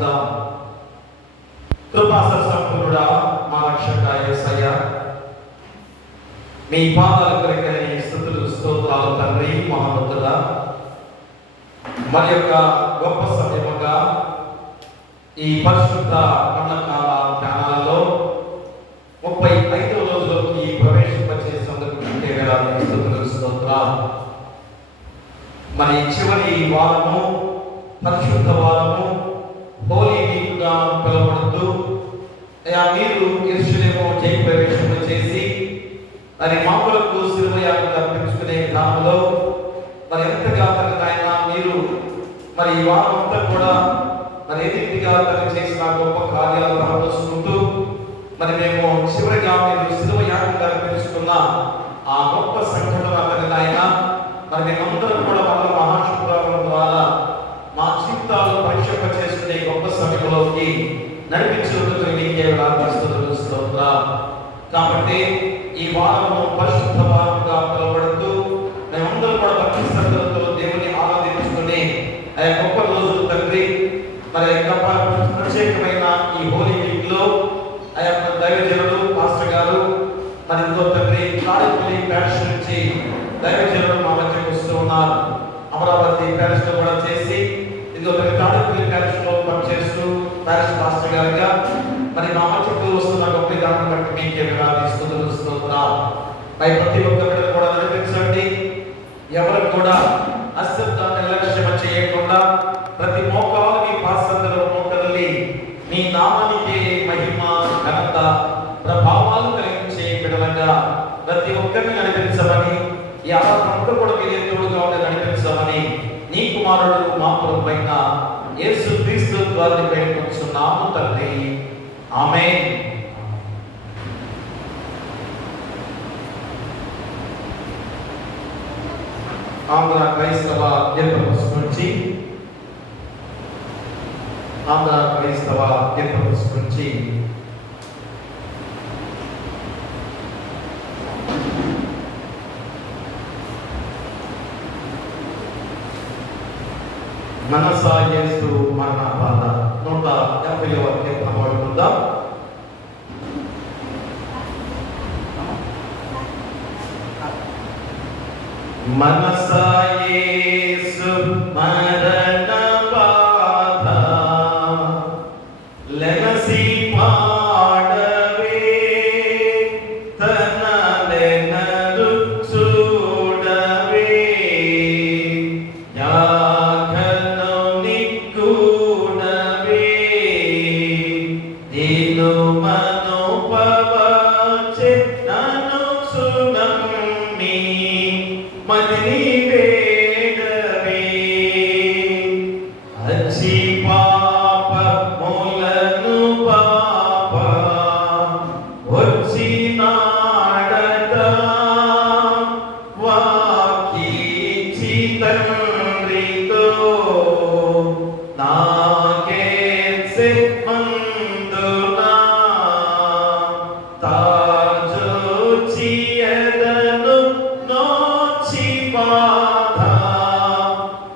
చేసుకుందాం. కృపాసర సంపూర్ణుడా, మా రక్షక యేసయ్య, మీ పాదాల కొరకై స్తుతులు స్తోత్రాలు తండ్రి. మహోన్నతుడా, మరి యొక్క గొప్ప సమయముగా ఈ పరిశుద్ధ పండకాల ధ్యానాలలో 35వ రోజులోకి ప్రవేశింపచేసేందుకు వేలాది స్తుతులు స్తోత్రాలు. మరి చివరి వారము పరిశుద్ధ వారము, హోలీ వీక్గా పిలువబడుతూ మీరు యెరూషలేము జయ ప్రవేశం చేసి మరి మామూలకు శిలువ యాగం అర్పించుకునే విధానంలో మరి ఎంతగా ఆయన మీరు మరి ఈ వారం అంతా కూడా మరి ఏ రీతిగా తను చేసిన గొప్ప కార్యాలు ప్రారంభించుకుంటూ మరి మేము చివరిగా మీరు శిలువ యాగంగా అర్పించుకున్న ఆ గొప్ప సంఘటన ఆయన మరి మేమందరం కూడా మన మహాశుక్రవారం ద్వారా మా జీవితాలు పరిశోధన చేసుకునే గొప్ప సమయంలోకి నడిపించుకుంటూ మీకే స్తుతులు స్తోత్రాలు. కాబట్టి ఈ వారము పరిశుద్ధ వారంగా పిలువబడుతూ మేమందరం కూడా భక్తి శ్రద్ధలతో దేవుని ఆరాధించుకుని ఆ గొప్ప రోజులు తండ్రి మరి ప్రత్యేకమైన ఈ హోలీ వీక్ లో ఆ యొక్క దైవజనుడు పాస్టర్ గారు మరి తండ్రి తాడిపల్లి ప్యారిష్ నుంచి దైవజనుడు మా మధ్యకు వస్తూ ఉన్నారు. అమరావతి ప్యారిష్ లో కూడా చేసి ఇదిగో తాడిపల్లి ప్యారిష్ లో పనిచేస్తూ ప్యారిష్ పాస్టర్ గారుగా మరి మా మధ్యకు వస్తున్న గొప్ప దాన్ని బట్టి మీకే స్తుతులు స్తోత్రాలు. పై ప్రతి ఒక్క బిడ్డను కూడా నడిపించండి. ఎవరు కూడా అశ్రద్ధ నిర్లక్ష్యం చేయకుండా ప్రతి మోకాలు మీ పాసందరూ మోకరిల్లి మీ నామానికి మహిమ ఘనత ప్రభావాలు కలిగించే బిడ్డలుగా ప్రతి ఒక్కరిని నడిపించమని, ఈ ఆరాధన కూడా మీరే తోడుగా ఉండి నడిపించమని నీ కుమారుడు మా ప్రభువైన యేసు క్రీస్తు ద్వారా వేడుకొంచున్నాము తండ్రి. ఆమేన్. ఆంధ్ర క్రైస్తవ కీర్తనస్ నుంచి మనసా యేసు మరణ బాధ 170వ కీర్తన పాడుకుందాం. మనసా యేసు మరణ బాధ లెనసి పాడవే తన లెనరు చూడవే యాగను నిక్కుడవే దీను మను పవచే నను సునమ్మి మదిని వేడవే అచ్చి పాప మూలను పాప వచ్చి నాడట వాకిచి తండ్రితో నాకేసే మందునా తాజోచియదను నోచి బాధ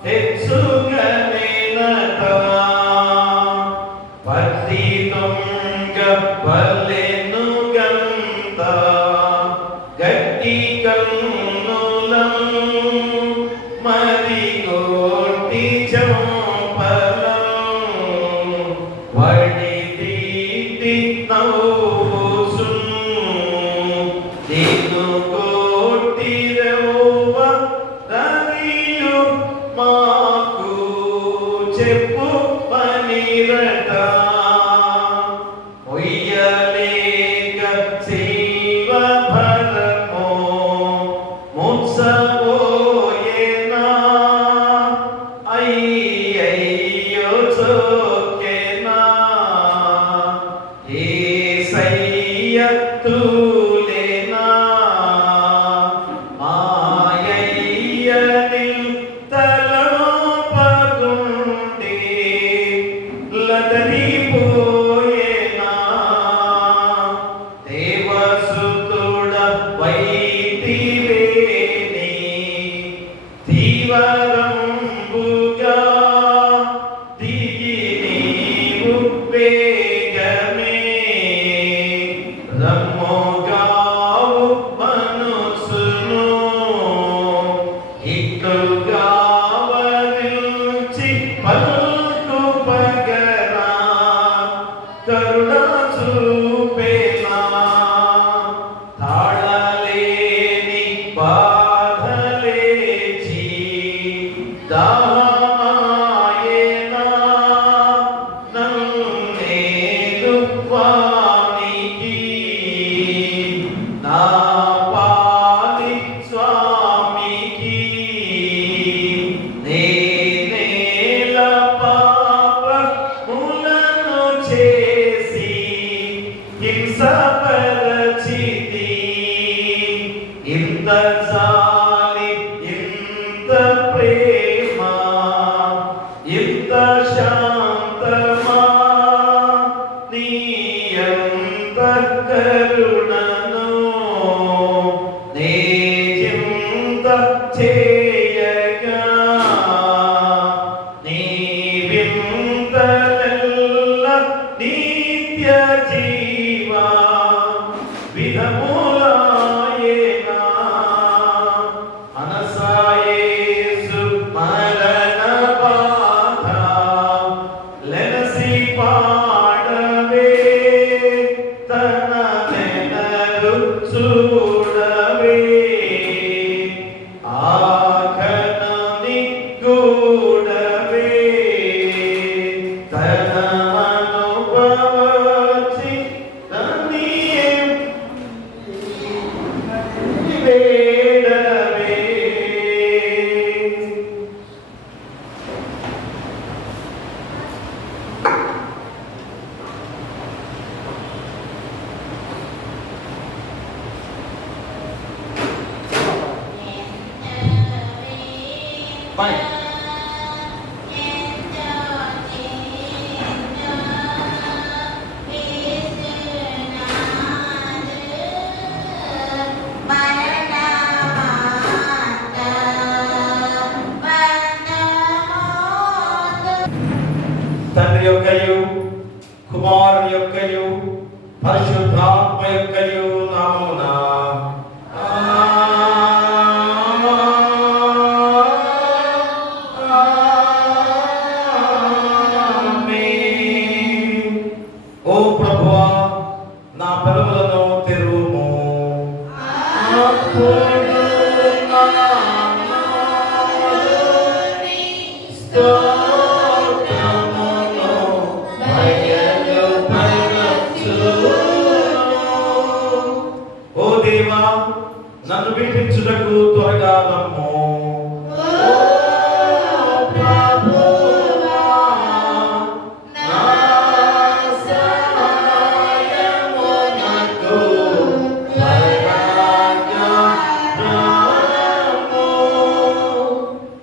హెచ్చుగనేనట పత్తి దొంగ బలెను గంత గట్టి కన్నులం మరి కోటి చంపలం వడి దీటి నవ్వుచున్ దీను కోటి రవ్వ రవియు మాకు చెప్పు పనిరట ఒయ్యలేక శివ భరమో ముత్సవోయేనా అయ్యయ్యో చోకేనా ఏసయ్య తూలేనా మాయయ్య నిల్తలో పగుండి లదరిపోయేనా దేవసుతుడ వైతివేని తీవరంబుగా దిగి నీవ వింతలెల్ల నిత్య జీవా విధములాయేనా అనసాయేసు మరణ బాధ లెనసి పాడవే తన నెనరు చూడవే ఆఖనని గూడవే తన మనోభవచి తనియే వేడవే Bye. తండ్రి యొక్కయు కుమారుని యొక్కయు పరిశుద్ధాత్మ యొక్కయు నామమున ఆమేన్. ఓ ప్రభువా నా పెదవులను తెరువుము అప్పుడు నా నామముని స్తోత్రమును బయలుపరచును. ఓ దేవా నన్ను విడిపించుటకు త్వరగా రమ్ము. ఓ ప్రభువా నా సహాయమునకు త్వరగా రమ్ము.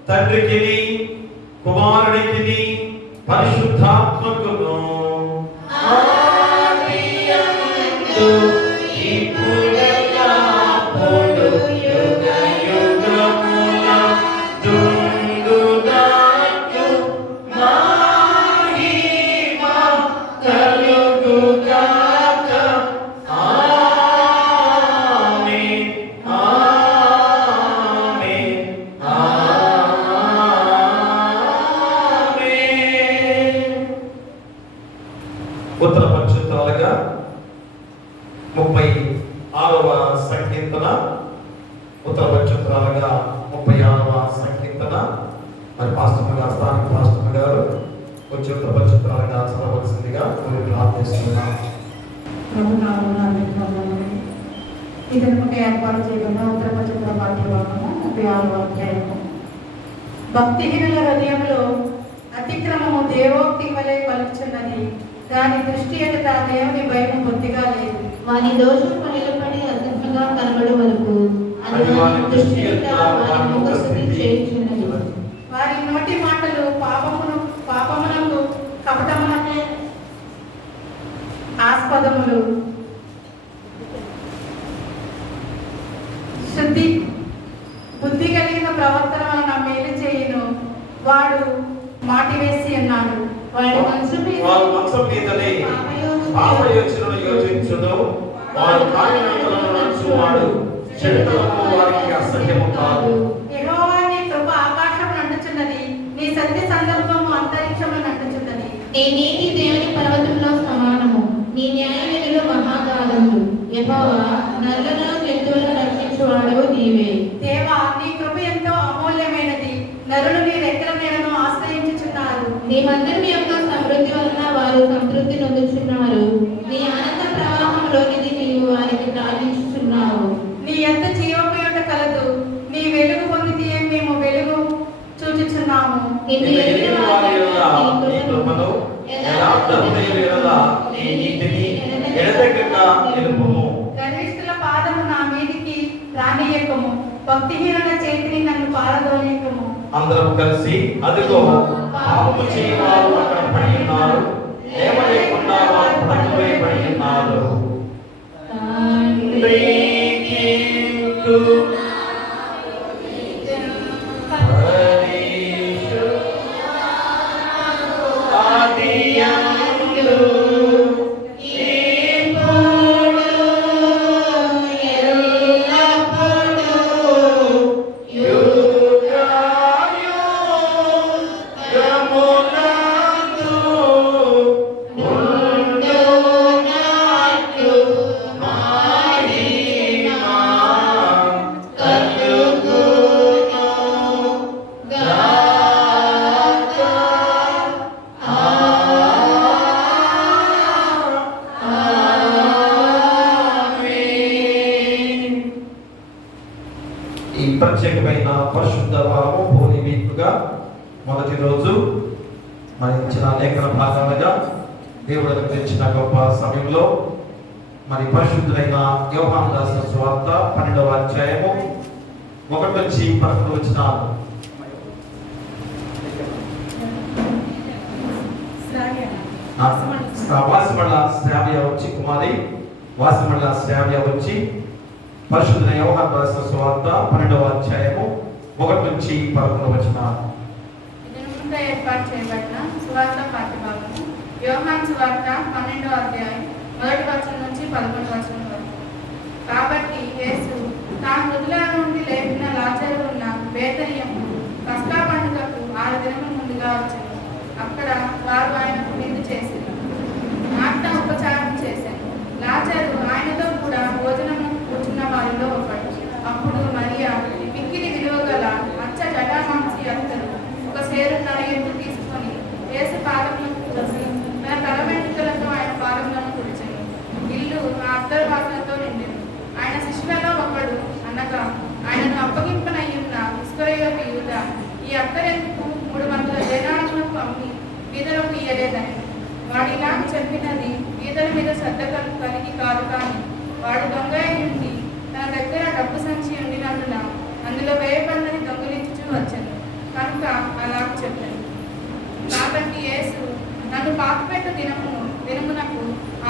తండ్రికిని కుమారుడికిని పరిశుద్ధాత్మకును ఆదియందు ఇప్పుడెల్లప్పుడు యుగయుగములందుండుగాక మహిమ కలుగుగాక. ఆమేన్ ఆమేన్ ఆమేన్. ఉత్తర పక్షుతాలుగా 36వ సంకీర్తన, ఉత్తర పక్షుతాలుగా 36వ సంకీర్తన. మరి పాస్టర్ గారు, స్థానిక పాస్టర్ గారు వచ్చి ఉత్తర పక్షుతాలుగా చదవలసిందిగా మీరు ప్రార్థిస్తున్నాం. ఇతనికి ఏర్పాటు చేయబడిన ఉత్తరపక్ష పాఠ్యభాగము 36వ అధ్యాయము. భక్తిహీనుల హృదయంలో అతిక్రమము దేవోక్తి వలె పలుకుచున్నది. దాని దృష్టి ఎదుట దేవుని భయం బొత్తిగా లేదు. వాని దోషము నిలబడి అసహ్యంగా కనబడు వరకు అది వాని దృష్టి ఎదుట వాని ముఖస్థుతి చేయుచున్నది. వారి నోటి మాటలు పాపమునకు కపటమునకు ఆస్పదములు. శుద్ధి బుద్ధి కలిగిన ప్రవర్తన వలన మేలు చేయును. వాడు మాటి వేసి అన్నాడు. వాడి మనసు వారు మంచం మీదనే పాపయోచనలు యోచించును. వారు కార్యములను నడుచువాడు చెడుతనము వారికి అసహ్యము కాదు. యెహోవా నీ కృప ఆకాశమును అంటుచున్నది, నీ సత్య సందర్భము అంతరిక్షమును అంటుచున్నది. నీ నీతి దేవుని పర్వతంలో సమానము, నీ న్యాయ విధులు మహాగాధములు. యెహోవా నరులను జంతువులను రక్షించువాడవు నీవే. దేవా నీ కృప ఎంతో అమూల్యమైనది. నరులు నీ రెక్కల నీడను ఆశ్రయించుచున్నారు. నీ మందిరం యొక్క సమృద్ధి వలన వారు సంతృప్తి నొందుచున్నారు. నీ ఆనంద ప్రవాహంలోనిది నీవు వారికి ప్రార్థించుచున్నావు. నీ ఎంత జీవపయోట కలదు. నీ వెలుగు పొందితే మేము వెలుగు చూచుచున్నాము. నిన్ను ఎరిగిన వారి యెడల నీ కృపను, యథార్థ హృదయుల యెడల నీ నీతిని ఎడతెగక నిలుపుము. గర్విష్ఠుల పాదము నా మీదికి రానియకము, భక్తిహీనుల చేతిని నన్ను పారదోనియకము. అందరం కలిసి అదిగో పాపము చేయవారు అక్కడ పడి ఉన్నారు, ఏమ లేకుండా వారు పడకపై పడి ఉన్నారు. ప్రీతికు ఆదియందు ఇప్పుడు ఎల్లప్పుడూ యుగయుగములందు ఉండునట్లు మహిమ కలుగును గాక. ఆమేన్. ఈ ప్రత్యేకమైన పరిశుద్ధ వారము హోలీ వీక్గా మొదటి రోజు మరి ఇచ్చిన లేఖన భాగాలుగా దేవుడు తెచ్చిన గొప్ప సమయంలో మరి పరిశుద్ధులైన యోహాను రాసిన సువార్త 12వ అధ్యాయము 1 నుంచి 11 వచనాలు. వాసిమళ్ళ శ్రావ్య వచ్చి కుమారి వాసిమళ్ళ శ్రావ్య వచ్చి పరిశుద్ధులైన యోహాను రాసిన సువార్త 12వ అధ్యాయము 1 నుంచి 11 వచనాలు. దినముగా ఏర్పాటు చేయబడిన సువార్త పాఠ్యభాగము యోహాను సువార్త 12వ అధ్యాయం 1వ వచనం నుంచి 11వ వచనం వరకు. కాబట్టి యేసు తాను మృతుల నుండి లేపిన లాజరు ఉన్న బేతనియము పస్కా పండుగకు 6 దినముల ముందుగా వచ్చాను. అక్కడ వారు ఆయనకు విందు చేశారు. మార్త ఉపచారం చేశాను. లాజరు ఆయనతో కూడా భోజనము కూర్చున్న వారిలో ఒకడు. అప్పుడు మరియా మిక్కిలి విలువ గల అచ్చ జటామాంసి అత్తరు ఒక సేరున్నర ఎత్తు తీసుకొని యేసు పాదములకు పూసి తన తల వెంట్రుకలతో ఆయన పాదములను తుడిచెను. ఇల్లు ఆ అత్తరు వాసనతో నిండెను. ఆయన శిష్యులలో ఒకడు అనగా ఆయనను అప్పగింపనయ్యున్న ఇస్కరియోతు యూదా ఈ అత్తరెందుకు 300 దేనారములకు అమ్మి బీదలకు ఇయ్యలేదని. వాడిలా చెప్పినది బీదల మీద శ్రద్ధ కలిగి కాదు, కానీ వాడు దొంగ నుండి తన దగ్గర డబ్బు సంచి ఉండినందున అందులో వేయబడినది దొంగిలించుచూ వచ్చాను కనుక అలా చెప్పాను. కాబట్టి యేసు నన్ను పాతిపెట్టు దినమునకు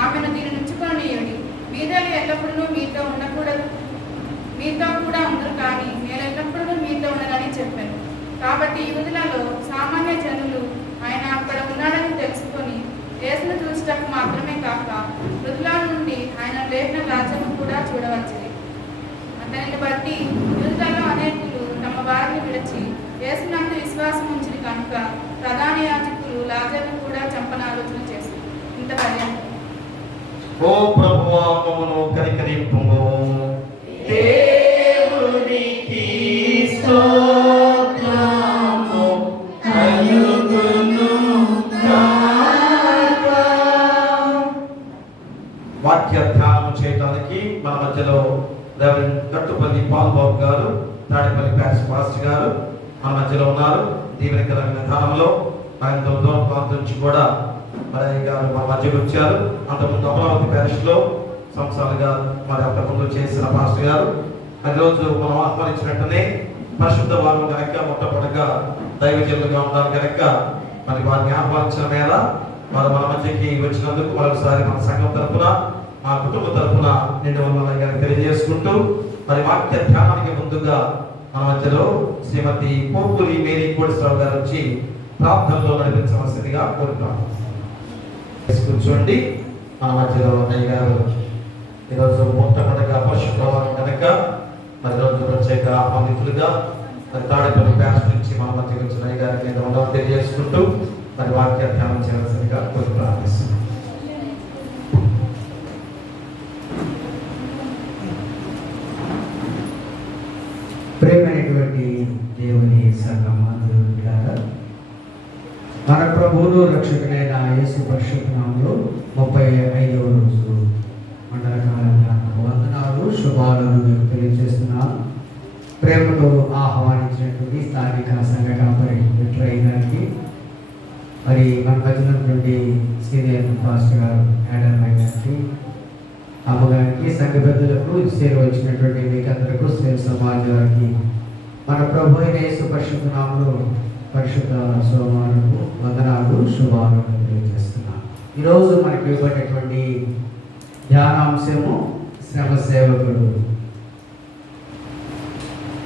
ఆమెను దీని నుంచుకొనియుడి. బీదలు ఎల్లప్పుడూ మీతో ఉండకూడదు, మీతో కూడా ఉండరు, కానీ నేను ఎల్లప్పుడూ మీతో ఉండనని చెప్పాను. కాబట్టి యూదులలో సామాన్య జనులు ఆయన అక్కడ ఉన్నాడని తెలుసుకొని యేసును చూసటకు మాత్రమే కాక మృతుల నుండి ఆయన లేపిన లాజరును కూడా చూడవచ్చింది. అతనిని బట్టి యూదులలో అనేకులు తమ వారిని విడిచి యేసునందు విశ్వాసం ఉంచింది కనుక ప్రధాన యాజకులు లాజరును కూడా చంపనాలోచన చేశారు. ఇంత పర్యంతం. ఓ ప్రభువా మమ్మను కనికరింపుము. దేవునికి స్తోత్రము కలుగును గాక. వాక్య ధ్యానం చేయడానికి మన మధ్యలో రెవరెండ్ గట్టుపల్లి పాల్బాబు గారు, తాడేపల్లి ప్యారిస్ పాస్టర్ గారు మన మధ్యలో ఉన్నారు. దీవెనకరమైన ధ్యానంలో ఆయనతో దూరం ప్రాంతం నుంచి కూడా మరి గారు మన మధ్యకు వచ్చారు. అంతకుముందు అమరావతి ప్యారిస్లో సంవత్సరాలుగా మరి అంతకుముందు చేసిన పాస్టర్ గారు. అది రోజు మనం ఆహ్వానించినట్టునే పరిశుద్ధ వారు కనుక మొట్టమొదటిగా దైవజనులుగా ఉన్నారు కనుక మరి వారిని ఆహ్వానించిన మీద వారు మన మధ్యకి వచ్చినందుకు మరొకసారి మన సంఘం తరఫున మా కుటుంబ తరఫున నిండు వందనాలు తెలియజేసుకుంటూ మరి వాక్య ధ్యానానికి ముందుగా మన మధ్యలో శ్రీమతి పోపురి మేరీ కోడిశ్రావు గారు వచ్చి ప్రార్థనలో నడిపించవలసిందిగా కోరుతున్నాను. కూర్చోండి. మన మధ్యలో అన్నయ్య గారు ఈరోజు మొట్టమొదటిగా పరిశుభ్రవారం కనుక మరి రోజు ప్రత్యేక ఆహ్వానితులుగా మరి తాడేపల్లి ప్యారిస్ నుంచి మన మధ్యకి వచ్చిన అయ్య గారికి వందనాలు తెలియజేసుకుంటూ మరి వాక్య ధ్యానం చేయవలసిందిగా కోరి ప్రార్థిస్తున్నాను. ప్రేమైనటువంటి దేవుని సంగమానులారా, మన ప్రభువును రక్షకుడైన యేసు పరిశుద్ధ నామములో 35వ రోజు మండల కాలంగా వందనాలు శుభాలను మీకు తెలియజేస్తున్నాను. ప్రేమతో ఆహ్వానించినటువంటి స్థానిక సంఘ కాపరి గారికి, మరి మన మధ్యలో నుండి సీనియర్ పాస్టర్ గారు యాడమ్మాయి గారికి, అమ్మగారికి, సంఘ పెద్దలకు, సేవ వచ్చినటువంటి మీకందరకు, సేవ సమాజం వారికి మన ప్రభు అయిన యేసు పరిశుద్ధ నామములో పరిశుద్ధ సోమవారము వందనాలు శుభాలను తెలియజేస్తున్నాను. ఈరోజు మనకి ఇవ్వబడినటువంటి ధ్యానాంశము శ్రమ సేవకుడు.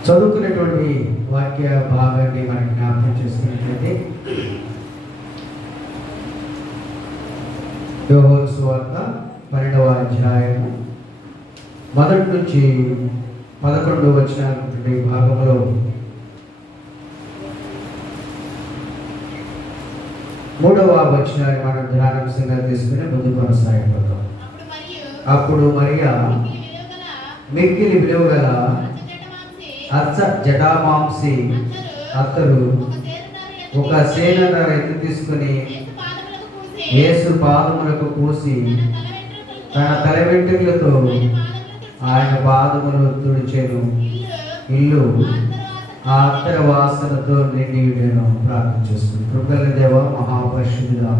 చదువుకునేటువంటి వాక్య భాగాన్ని మనకి జ్ఞాపకం చేసుకున్నట్లయితే యోహాను సువార్త 12వ అధ్యాయము మొదటి నుంచి 11 వచనాల భాగంలో 3వ వచనాన్ని మనం ధ్యానాంశంగా తీసుకుని ముందు కొనసాగిపోతాం. అప్పుడు మరియా మిక్కిలి విలువగల అచ్చ జటామాంసి అత్తరు ఒక సేనన్నర ఎత్తు తీసుకుని యేసు పాదములకు పూసి తన తల వెంట్రుకలతో ఆయన పాదములు తుడిచెను. ఇల్లు ఆ అత్తర వాసనతో నిండి ఉండెను. ప్రార్థన చేసుకుని కృపగల దేవ, మహాపరిశుద్ధుడా,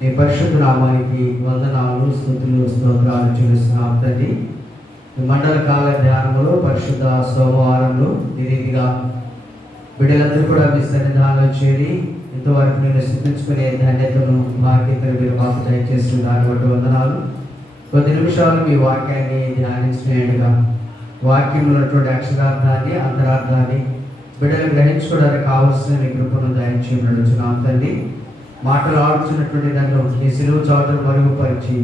నీ పరిశుద్ధ నామానికి వందనాలు, స్తుతులు, స్తోత్రాలు చెల్లిస్తున్నాం తండ్రి. ఈ మండల కాల ధ్యానంలో పరిశుద్ధ సోమవారంలో ఈ రీతిగా బిడ్డలందరూ కూడా మీ సన్నిధానంలో చేరి ఇంతవరకు నేను స్థుతించుకునే ధన్యతను, బాధ్యతను మీరు మాకు దయచేసిన దాన్ని బట్టి వందనాలు. కొద్ది నిమిషాలు మీ వాక్యాన్ని ధ్యానించినట్టుగా వాక్యంలో ఉన్నటువంటి అక్షరార్థాన్ని, అంతరార్థాన్ని బిడ్డలు గ్రహించుకోవడానికి కావలసిన మీ కృపను దయచేసి నడుచున్నాం తండ్రి. మాటలు ఆడుచున్నటువంటి దానిలో మీ సిలువ చాటును మరుగుపరిచి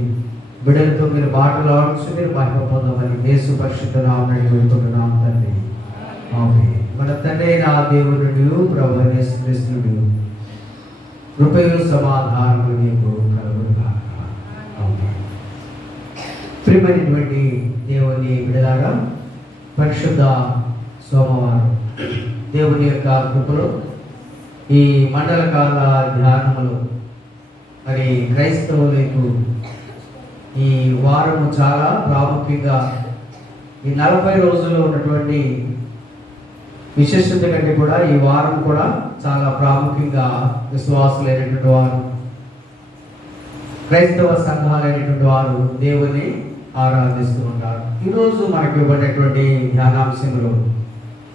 బిడ్డలతో మీరు మాటలు ఆడుచు మీరు మహిమ పొందమని యేసు పరిశుద్ధ నామమున వేడుకుంటున్నాం తండ్రి. ఆమేన్. మన తండ్రి అయిన దేవుడు ప్రభువైన యేసుక్రీస్తు కృపయు సమాధానము నీకు కలుగునుగాక. ఆమేన్. ప్రియమైనటువంటి దేవుని బిడ్డలారా, పరిశుద్ధ సోమవారం దేవుని యొక్క కృపలో ఈ మండల కాల ధ్యానములు మరి క్రైస్తవులకు ఈ వారము చాలా ప్రాముఖ్యంగా ఈ 40 రోజుల్లో ఉన్నటువంటి విశిష్టత కంటే కూడా ఈ వారం కూడా చాలా ప్రాముఖ్యంగా విశ్వాసులైనటువంటి వారు, క్రైస్తవ సంఘాలైనటువంటి వారు దేవుని ఆరాధిస్తూ ఉంటారు. ఈరోజు మనకు ఇవ్వబడినటువంటి ధ్యానాంశంలో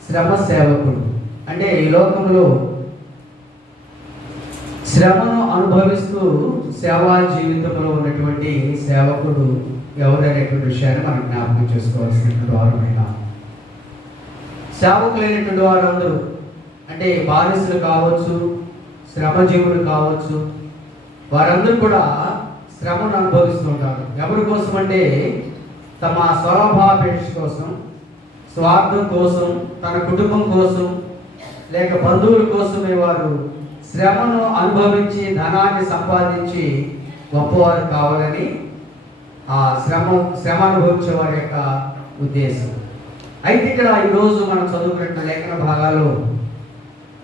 శ్రమ సేవకుడు అంటే ఈ లోకంలో శ్రమను అనుభవిస్తూ సేవా జీవితంలో ఉన్నటువంటి సేవకుడు ఎవరనేటువంటి విషయాన్ని మనం జ్ఞాపకం చేసుకోవాల్సినటువంటి వారమైనా సేవకులైనటువంటి వారందరూ అంటే బానిసలు కావచ్చు, శ్రమజీవులు కావచ్చు, వారందరూ కూడా శ్రమను అనుభవిస్తూ ఉంటారు. ఎవరి కోసం అంటే తమ స్వలాభాపేక్ష కోసం, స్వార్థం కోసం, తన కుటుంబం కోసం లేక బంధువుల కోసమే వారు శ్రమను అనుభవించి ధనాన్ని సంపాదించి గొప్పవారు కావాలని ఆ శ్రమ అనుభవించే వారి యొక్క ఉద్దేశం. అయితే ఇక్కడ ఈరోజు మనం చదువుకున్న లేఖన భాగాలు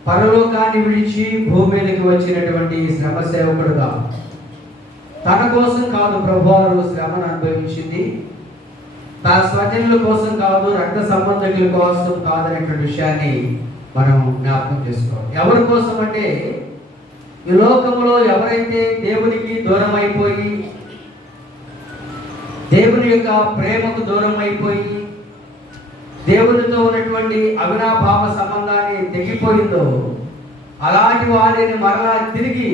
పరలోకాన్ని విడిచి భూమి మీదకి వచ్చినటువంటి శ్రమ సేవకుడుగా తన కోసం కాదు ప్రభువారు శ్రమను అనుభవించింది, తన స్వజనుల కోసం కాదు, రక్త సంబంధికుల కోసం కాదనేటువంటి విషయాన్ని మనం జ్ఞాపకం చేసుకోవాలి. ఎవరి కోసం అంటే ఈ లోకంలో ఎవరైతే దేవునికి దూరం అయిపోయి, దేవుని యొక్క ప్రేమకు దూరం అయిపోయి, దేవునితో ఉన్నటువంటి అవినాభావ సంబంధాన్ని తెగిపోయిందో అలాంటి వారిని మరలా తిరిగి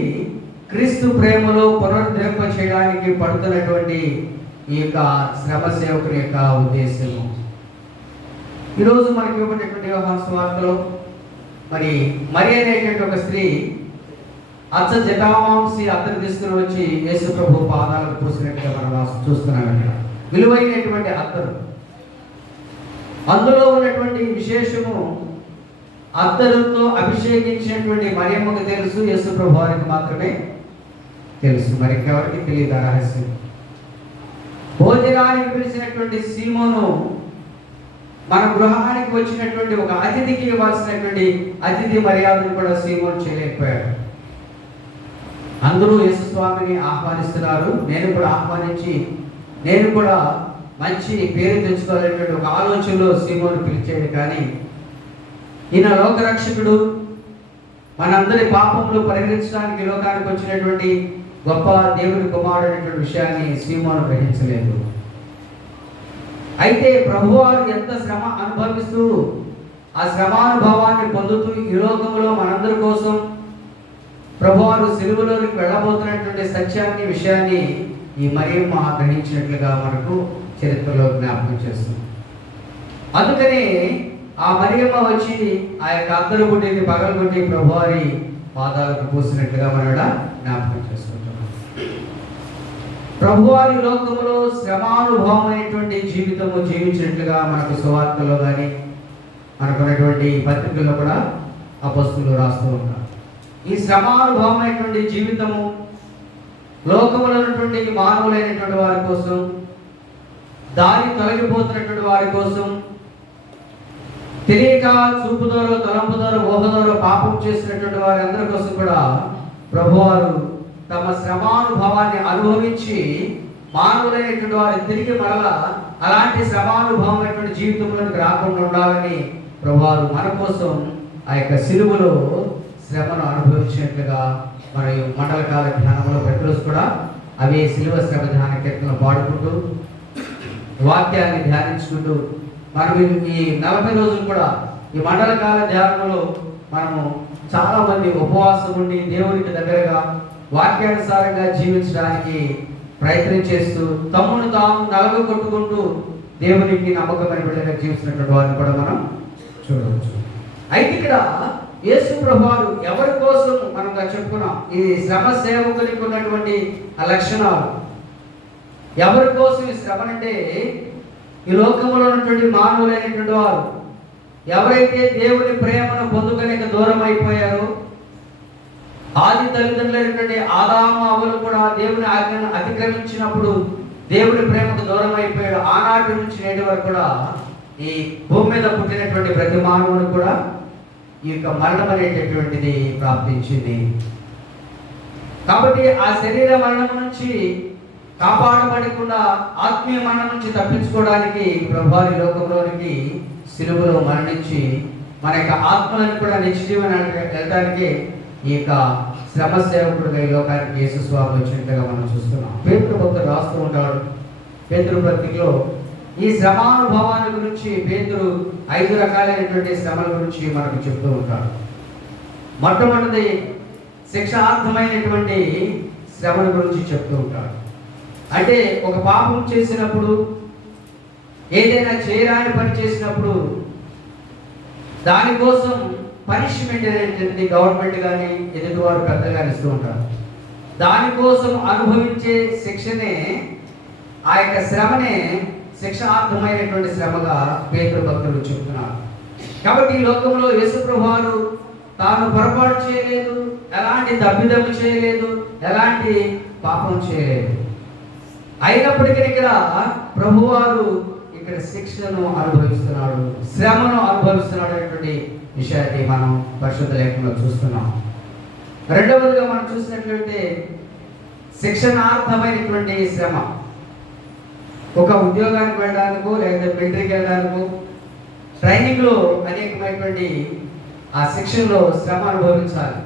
క్రీస్తు ప్రేమలో పునరుద్ధరింప చేయడానికి పడుతున్నటువంటి ఈ యొక్క శ్రమ సేవకుని యొక్క ఉద్దేశము. ఈరోజు మనకి ఇవ్వబడినటువంటి యోహాను సువార్తలో మరి అనేటువంటి ఒక స్త్రీ అచ్చ జటామాంసి అతను తీసుకుని వచ్చి యేసు ప్రభు పాదాలకు పూసినట్టుగా మనం చూస్తున్నాం. ఇక్కడ విలువైనటువంటి అత్తరు, అందులో ఉన్నటువంటి విశేషము అత్తరుతో అభిషేకించినటువంటి మరియమ్మకు తెలుసు, యేసు ప్రభు వారికి మాత్రమే తెలుసు, మరి ఎవరికి తెలియదు ఆ రహస్యం. భోజనానికి పిలిచినటువంటి సీమోను మన గృహానికి వచ్చినటువంటి ఒక అతిథికి ఇవ్వాల్సినటువంటి అతిథి మర్యాదను కూడా సీమోను చేయలేకపోయాడు. అందరూ యేసు స్వామిని ఆహ్వానిస్తున్నారు, నేను కూడా ఆహ్వానించి నేను కూడా మంచి పేరు తెచ్చుకోవాలనేటువంటి ఒక ఆలోచనలో సీమోను పిలిచాడు. కానీ ఈయన లోకరక్షకుడు, మనందరి పాపములు పరిహరించడానికి లోకానికి వచ్చినటువంటి గొప్ప దేవుని కుమారుడు అనేటువంటి విషయాన్ని సీమోను గ్రహించలేదు. అయితే ప్రభువారు ఎంత శ్రమ అనుభవిస్తూ ఆ శ్రమానుభవాన్ని పొందుతూ ఈ లోకంలో మనందరి కోసం ప్రభువారు సిలువలోనికి వెళ్ళబోతున్నటువంటి సత్యాన్ని, విషయాన్ని ఈ మరియమ్మ గ్రహించినట్లుగా మనకు చరిత్రలో జ్ఞాపకం చేస్తుంది. అందుకని ఆ మరియమ్మ వచ్చి ఆ యొక్క అద్దరు గుడ్డిని పగలగొట్టి ప్రభువారి పాదాలకు పూసినట్లుగా మనం జ్ఞాపకం చేసుకుంటున్నాం. ప్రభువారి లోకములో శ్రమానుభవమైనటువంటి జీవితము జీవించినట్లుగా మనకు సువార్తలో కానీ మనకున్నటువంటి పత్రికల్లో కూడా అపొస్తలులు రాస్తూ ఉంటారు. ఈ శ్రమానుభవమైనటువంటి జీవితము లోకములో ఉన్నటువంటి మానవులైనటువంటి వారి కోసం, దారి తొలగిపోతున్నటువంటి వారి కోసం, తెలియక చూపుదోరో తలంపుదోరో ఊహదోరో పాపం చేసినటువంటి వారి అందరి కోసం కూడా ప్రభువారు తమ శ్రమానుభవాన్ని అనుభవించి మానవులైనటువంటి వారు తిరిగి మరలా అలాంటి శ్రమానుభవమైనటువంటి జీవితంలోకి రాకుండా ఉండాలని ప్రభువారు మన కోసం ఆ యొక్క సిలువలో శ్రమను అనుభవించినట్లుగా మరి మండలకాల ధ్యానంలో ప్రతిరోజు కూడా అవే సిలువ శ్రమ ధ్యాన కీర్తనలు పాడుకుంటూ వాక్యాన్ని ధ్యానించుకుంటూ మనం ఈ 40 రోజులు కూడా ఈ మండలకాల ధ్యానంలో మనము చాలా మంది ఉపవాసం ఉండి దేవునికి దగ్గరగా వాక్యానుసారంగా జీవించడానికి ప్రయత్నం చేస్తూ తమ్మును తాము నలగొట్టుకుంటూ దేవునికి నమ్మకమైన బిడ్డగా జీవిస్తున్నటువంటి వారిని కూడా మనం చూడవచ్చు. అయితే ఇక్కడ యేసు ప్రభువారు ఎవరి కోసం మనం చెప్పుకున్నాం, ఇది శ్రమ సేవకునికి ఉన్నటువంటి ఆ లక్షణాలు. ఎవరి కోసం ఈ శ్రమ అంటే ఈ లోకంలో ఉన్నటువంటి మానవులైనటువంటి వారు ఎవరైతే దేవుని ప్రేమను పొందుకోలేక దూరం అయిపోయారో, ఆది తల్లిదండ్రులైనటువంటి ఆదాము అవ్వలు కూడా దేవుని ఆజ్ఞను అతిక్రమించినప్పుడు దేవుని ప్రేమకు దూరం అయిపోయాడు. ఆనాటి నుంచి నేటి వరకు కూడా ఈ భూమి మీద పుట్టినటువంటి ప్రతి మానవుడు కూడా ఈ యొక్క మరణం అనేటటువంటిది ప్రాప్తించింది. కాబట్టి ఆ శరీర మరణం నుంచి కాపాడబడకుండా ఆత్మీయ మరణం నుంచి తప్పించుకోవడానికి ప్రభువారి లోకంలోనికి సిలువలో మరణించి మన యొక్క ఆత్మలను కూడా నిత్యజీవన వెళ్ళడానికి ఈ యొక్క శ్రమ సేవకుడుగా ఈ లోకానికి యేసు స్వామి వచ్చినట్టుగా మనం చూస్తున్నాం. పేతురు భక్తుడు రాస్తూ ఉంటాడు పేతురు పత్రికలో ఈ శ్రమానుభవాల గురించి. పేతురు 5 రకాలైనటువంటి శ్రమల గురించి మనకు చెప్తూ ఉంటాడు. మొట్టమొదటి శిక్షార్థమైనటువంటి శ్రమల గురించి చెప్తూ ఉంటాడు. అంటే ఒక పాపం చేసినప్పుడు, ఏదైనా చేయరాని పని చేసినప్పుడు దానికోసం పనిష్మెంట్ అనేటువంటిది గవర్నమెంట్ కానీ ఎదుటివారు పెద్దగా ఇస్తూ ఉంటారు. దానికోసం అనుభవించే శిక్షనే, ఆ యొక్క శ్రమనే శిక్షార్థమైనటువంటి శ్రమగా పేతురు భక్తులు చెప్తున్నారు. కాబట్టి ఈ లోకంలో యేసు ప్రభువారు తాను పొరపాటు చేయలేదు, ఎలాంటి తప్పిదము చేయలేదు, ఎలాంటి పాపం చేయలేదు. అయినప్పటికీ ఇక్కడ ప్రభువారు ఇక్కడ శిక్షను అనుభవిస్తున్నాడు, శ్రమను అనుభవిస్తున్నాడు అనేటువంటి విషయాన్ని మనం పరిశుద్ధ లేఖనంలో చూస్తున్నాం. రెండవదిగా మనం చూసినట్లయితే శిక్షణార్థమైనటువంటి శ్రమ. ఒక ఉద్యోగానికి వెళ్ళడానికో లేదా మిలిటరీకి వెళ్ళడానికో ట్రైనింగ్లో అనేకమైనటువంటి ఆ శిక్షణలో శ్రమ అనుభవించాలి.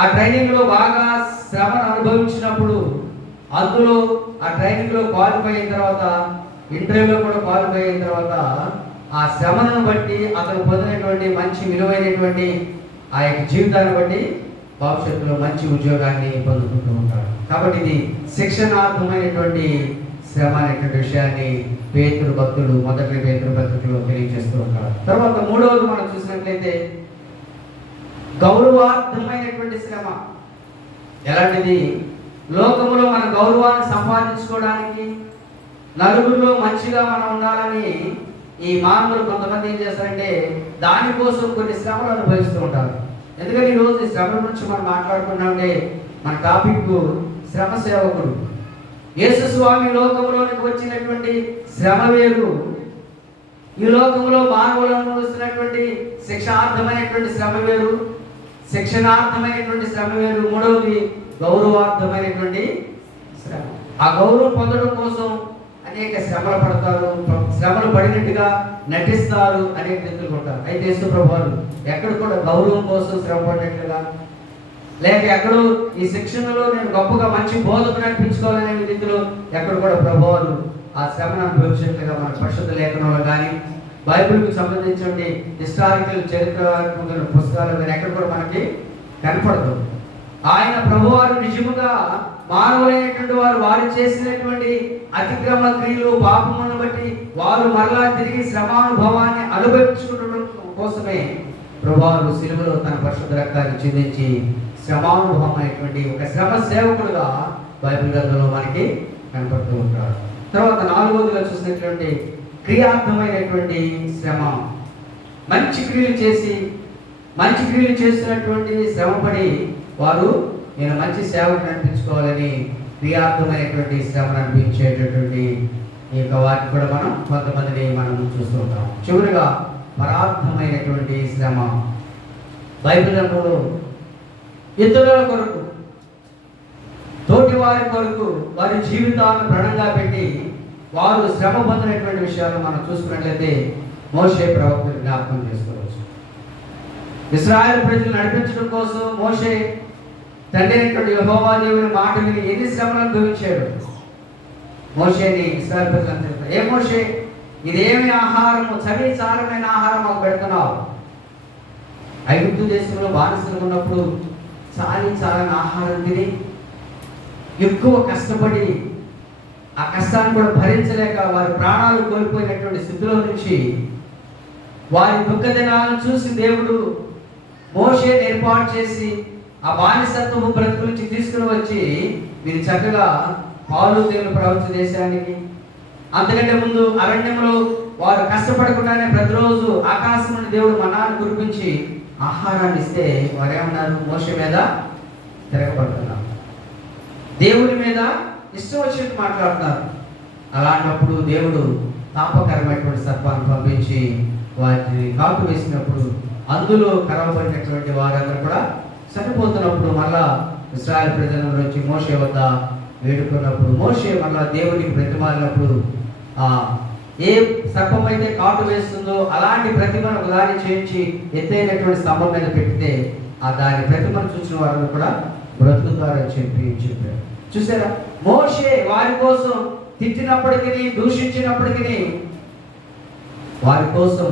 ఆ ట్రైనింగ్లో బాగా శ్రమను అనుభవించినప్పుడు అందులో ఆ ట్రైనింగ్లో క్వాలిఫై అయిన తర్వాత, ఇంటర్వ్యూలో కూడా క్వాలిఫై అయిన తర్వాత ఆ శ్రమను బట్టి అతను పొందినటువంటి మంచి విలువైనటువంటి ఆ యొక్క జీవితాన్ని బట్టి భవిష్యత్తులో మంచి ఉద్యోగాన్ని పొందుకుంటూ ఉంటాడు. కాబట్టి ఇది శిక్షణార్థమైనటువంటి శ్రమ అనేటువంటి విషయాన్ని పేతురు భక్తుడు మొదటి పేతురు పత్రికలో తెలియజేస్తూ ఉంటాడు. తర్వాత మూడవది మనం చూసినట్లయితే గౌరవార్థమైనటువంటి శ్రమ. ఎలాంటిది? లోకములో మన గౌరవాన్ని సంపాదించుకోవడానికి, నలుగురిలో మంచిగా మనం ఉండాలని ఈ మానవులు కొంతమంది ఏం చేస్తారంటే దానికోసం కొన్ని శ్రమలు అనుభవిస్తూ ఉంటారు. ఎందుకంటే ఈరోజు ఈ శ్రమ గురించి మనం మాట్లాడుకున్నామంటే మన టాపిక్ శ్రమ సేవకుడు. యేసు స్వామి లోకంలోనికి వచ్చినటువంటి శ్రమ వేరు, ఈ లోకంలో మానవులు అనుభవిస్తున్నటువంటి శిక్షార్థమైనటువంటి శ్రమ వేరు, శిక్షణార్థమైనటువంటి శ్రమ వేరు. మూడవది గౌరవార్థమైనటువంటి శ్రమ. ఆ గౌరవం పొందడం కోసం అనేక శ్రమలు పడతారు, శ్రమలు పడినట్టుగా నటిస్తారు, అనేక వ్యక్తులు ఉంటారు. అయితే యేసు ప్రభువారు ఎక్కడ కూడా గౌరవం కోసం శ్రమ పడినట్లుగా, లేక ఎక్కడో ఈ శిక్షణలో నేను గొప్పగా మంచి బోధకుడు అనిపించుకోవాలనే రీతిలో ఎక్కడ కూడా ప్రభువారు ఆ శ్రమను అనుభవించినట్లుగా మన పరిశుద్ధ లేఖనంలో కానీ బైబిల్కి సంబంధించిన హిస్టారికల్ చరిత్రాత్మక పుస్తకాలు కానీ ఎక్కడ కూడా మనకి కనపడదు. ఆయన ప్రభువారు నిజముగా మానవులైనటువంటి వారు చేసినటువంటి అతిక్రమ క్రియలు, పాపములను బట్టి వారు మరలా తిరిగి శ్రమానుభవాన్ని అనుభవించుకోవడం కోసమే ప్రభువారు సిలువలో తన పరిశుద్ధ రక్తాన్ని చిందించి శ్రమానుభవం అనేటువంటి ఒక శ్రమ సేవకుడుగా బైబిల్ గ్రంథంలో మనకి కనపడుతూ ఉంటారు. తర్వాత 4వదిగా చూసినటువంటి క్రియార్థమైనటువంటి శ్రమ. మంచి క్రియలు చేసినటువంటి శ్రమపడి వారు నేను మంచి సేవకు నడిపించుకోవాలని క్రియార్థమైనటువంటి శ్రమను అనిపించేటటువంటి ఈ యొక్క వాటిని కూడా మనం కొంతమందిని మనం చూస్తూ ఉంటాం. చివరిగా పరార్థమైనటువంటి శ్రమ. బైబిల్ గ్రంథంలో ఇతరుల కొరకు, తోటి వారి కొరకు వారి జీవితాలను ప్రణంగా పెట్టి వారు శ్రమ పొందినటువంటి విషయాలు మనం చూసుకున్నట్లయితే మోషే ప్రవక్తను జ్ఞాపకం చేసుకోవచ్చు. ఇశ్రాయేలు ప్రజలు నడిపించడం కోసం మోషే తండ్రి అయినటువంటి యెహోవా దేవుని మాట విని ఎన్ని శ్రమలు అనుభవించాడు. మోషేని ఇశ్రాయేలు ప్రజలు అంటారు, ఏ మోషే, ఇదేమి ఆహారము, చవిచారమైన ఆహారం మాకు పెడుతున్నావు? ఐగుప్తు దేశంలో బానిసలు ఉన్నప్పుడు చాలని ఆహారం తిని ఎక్కువ కష్టపడి ఆ కష్టాన్ని కూడా భరించలేక వారి ప్రాణాలు కోల్పోయినటువంటి స్థితిలో నుంచి వారి దుఃఖ దినాలను చూసి దేవుడు మోషేని ఏర్పాటు చేసి ఆ బానిసత్వము బ్రతుకు నుంచి తీసుకుని వచ్చి మీరు చక్కగా పాలు తేనెలు ప్రవహించే దేశానికి, అంతకంటే ముందు అరణ్యంలో వారు కష్టపడకుండానే ప్రతిరోజు ఆకాశం నుండి దేవుడు మన్నాను కురిపించి ఆహారాన్ని ఇస్తే వారు ఏమన్నారు? మోషే మీద తిరగబడుతున్నారు, దేవుడి మీద ఇష్టం వచ్చినట్టు మాట్లాడుతున్నారు. అలాంటప్పుడు దేవుడు తాపకరమైనటువంటి సర్పాన్ని పంపించి వాటిని కాటు వేసినప్పుడు అందులో కరవబడినటువంటి వారందరూ కూడా చనిపోతున్నప్పుడు మళ్ళా ఇశ్రాయేలు ప్రజల వచ్చి మోషే వద్ద వేడుకున్నప్పుడు మోషే మళ్ళా దేవుడికి ప్రతిమాలినప్పుడు ఏ సర్పం అయితే కాటు వేస్తుందో అలాంటి ప్రతిమను ఒకదారి చేయించి ఎత్తైనటువంటి స్తంభం మీద పెడితే ఆ దాని ప్రతిమను చూసిన వారు కూడా బ్రతుకుతారని చెప్పారు. చూసారా, మోషే వారి కోసం తిట్టినప్పటికీ దూషించినప్పటికీ వారి కోసం